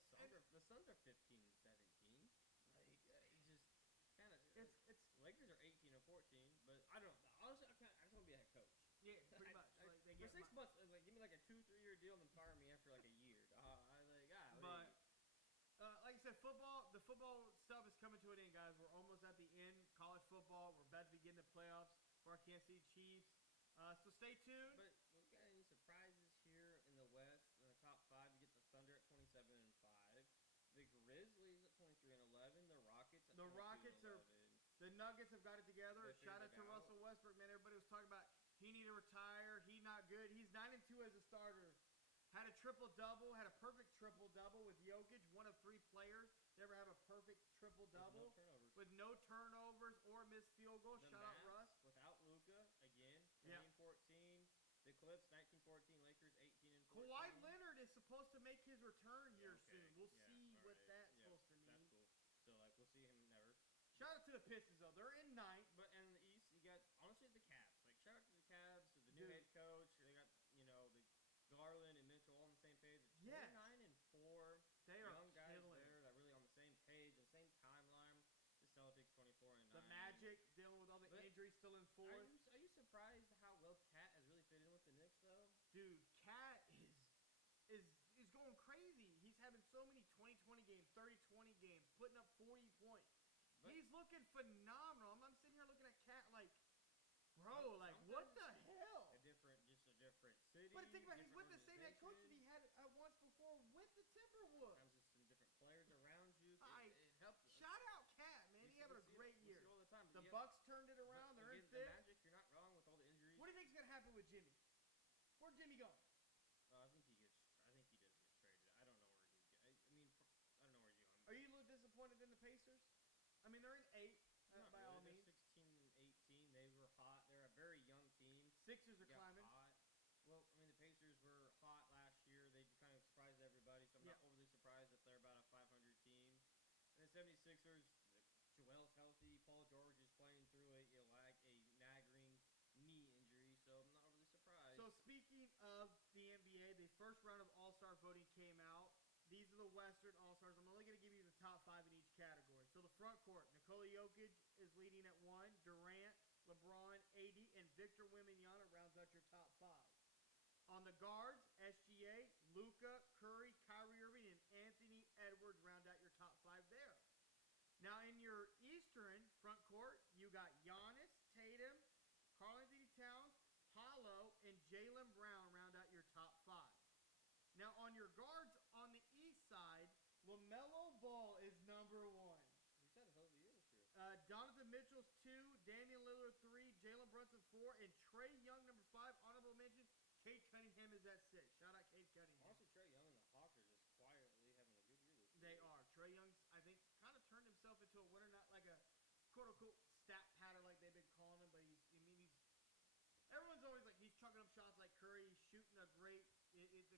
Suns are 15 and 17. Like he's just kind of. It's Lakers are 18 and 14, but I don't know. Honestly, I just want to be a head coach. Yeah, pretty much. For 6 months, like give me like a 2-3 year deal and then fire me after like a year. But like I said, the football stuff is coming to an end, guys. We're almost at the end. College football. We're about to begin the playoffs for our Kansas City Chiefs. So stay tuned. But we got any surprises here in the West? In the top 5, you get the Thunder at 27 and 5. The Grizzlies at 23 and 11. The Rockets at 22 and 11. The Nuggets have got it together. Shout out to Russell Westbrook, man. Everybody was talking about he need to retire. He not good. He's 9-2 as a starter. Had a triple-double. Had a perfect triple-double with Jokic, one of 3 players to ever have a perfect triple-double. With no turnovers or missed field goals. Shout out Russ. Without Luka, again, 19-14. The Clips, 19-14. Lakers, 18 and 14. Kawhi Leonard is supposed to make his return here soon. We'll see what that's supposed to mean. That's cool. So, we'll see him never. Shout out to the Pistons, though. They're in 9th. But in the East, you got, honestly, the Cavs. Like, shout out to the Cavs, to the new head coach. They got, the Garland and Mitchell all on the same page. Yes. 9 and 4. They are young guys killing there that are really on the same page, on the same timeline. The Celtics 24 and 9. The Magic dealing with all the injuries still in 4th. Are you surprised how well Cat has really fit in with the Knicks though? Dude, Cat is going crazy. He's having so many 20-20 games, 30-20 games, putting up 40 points. But he's looking phenomenal. I'm sitting here looking at Cat like, bro, like what the hell? Just a different city. But think about it, he's with the same head coach that he had once before with the Timberwolves. Sometimes just some different players around you. It helps. Shout out Cat, man. He having a great year. All the time. The Bucks turned it around. They're in 5th. The Magic, you're not wrong with all the injuries. What do you think's gonna happen with Jimmy? Where'd Jimmy go? I think he does get traded. I don't know where he goes. I don't know where he's going. Are you a little disappointed in the Pacers? I mean, they're in 8th. By all means. 16 and 18. They were hot. They're a very young team. Sixers are climbing. Hot. Well, I mean, the Pacers were hot last year. They kind of surprised everybody, so I'm not overly surprised that they're about a 500 team. And the 76ers, Joel's healthy. Paul George is playing through a nagging knee injury, so I'm not overly surprised. So speaking of the NBA, the first round of All-Star voting came out. These are the Western All-Stars. I'm only going to give you the top 5 in each category. So the front court, Nikola Jokic is leading at 1. Durant, LeBron, AD, and Victor Wembanyama rounds out your top 5. On the guards, SGA, Luka, Curry, Kyrie Irving, and Anthony Edwards round out your top 5 there. Now in your Eastern front court, you got Giannis, Tatum, Karl-Anthony Towns, Paolo, and Jaylen Brown round out your top 5. Now on your guards on the East side, LaMelo Ball is number 1. He's had a hell of a year this year. Donovan Mitchell's 2, Damian Lillard 3, Jalen Brunson 4, and Trae Young number 5. Honorable mention, Cade Cunningham is at 6. Shout out Cade Cunningham. Honestly, Trae Young and the Hawks are just quietly having a good year this year. They are. Trae Young's, I think, kind of turned himself into a winner, not like a quote-unquote stat pattern like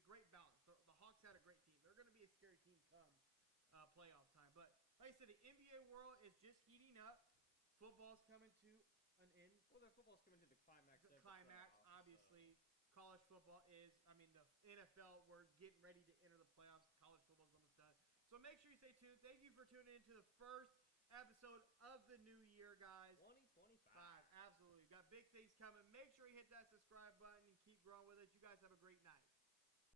a great balance. The Hawks had a great team. They're going to be a scary team come playoff time. But like I said, the NBA world is just heating up. Football's coming to an end. Well, the football's coming to the climax. The climax, obviously. College football is, the NFL, we're getting ready to enter the playoffs. College football's almost done. So make sure you stay tuned. Thank you for tuning in to the first episode of the new year, guys. 2025. Absolutely. Got big things coming. Make sure you hit that subscribe button and keep growing with us. You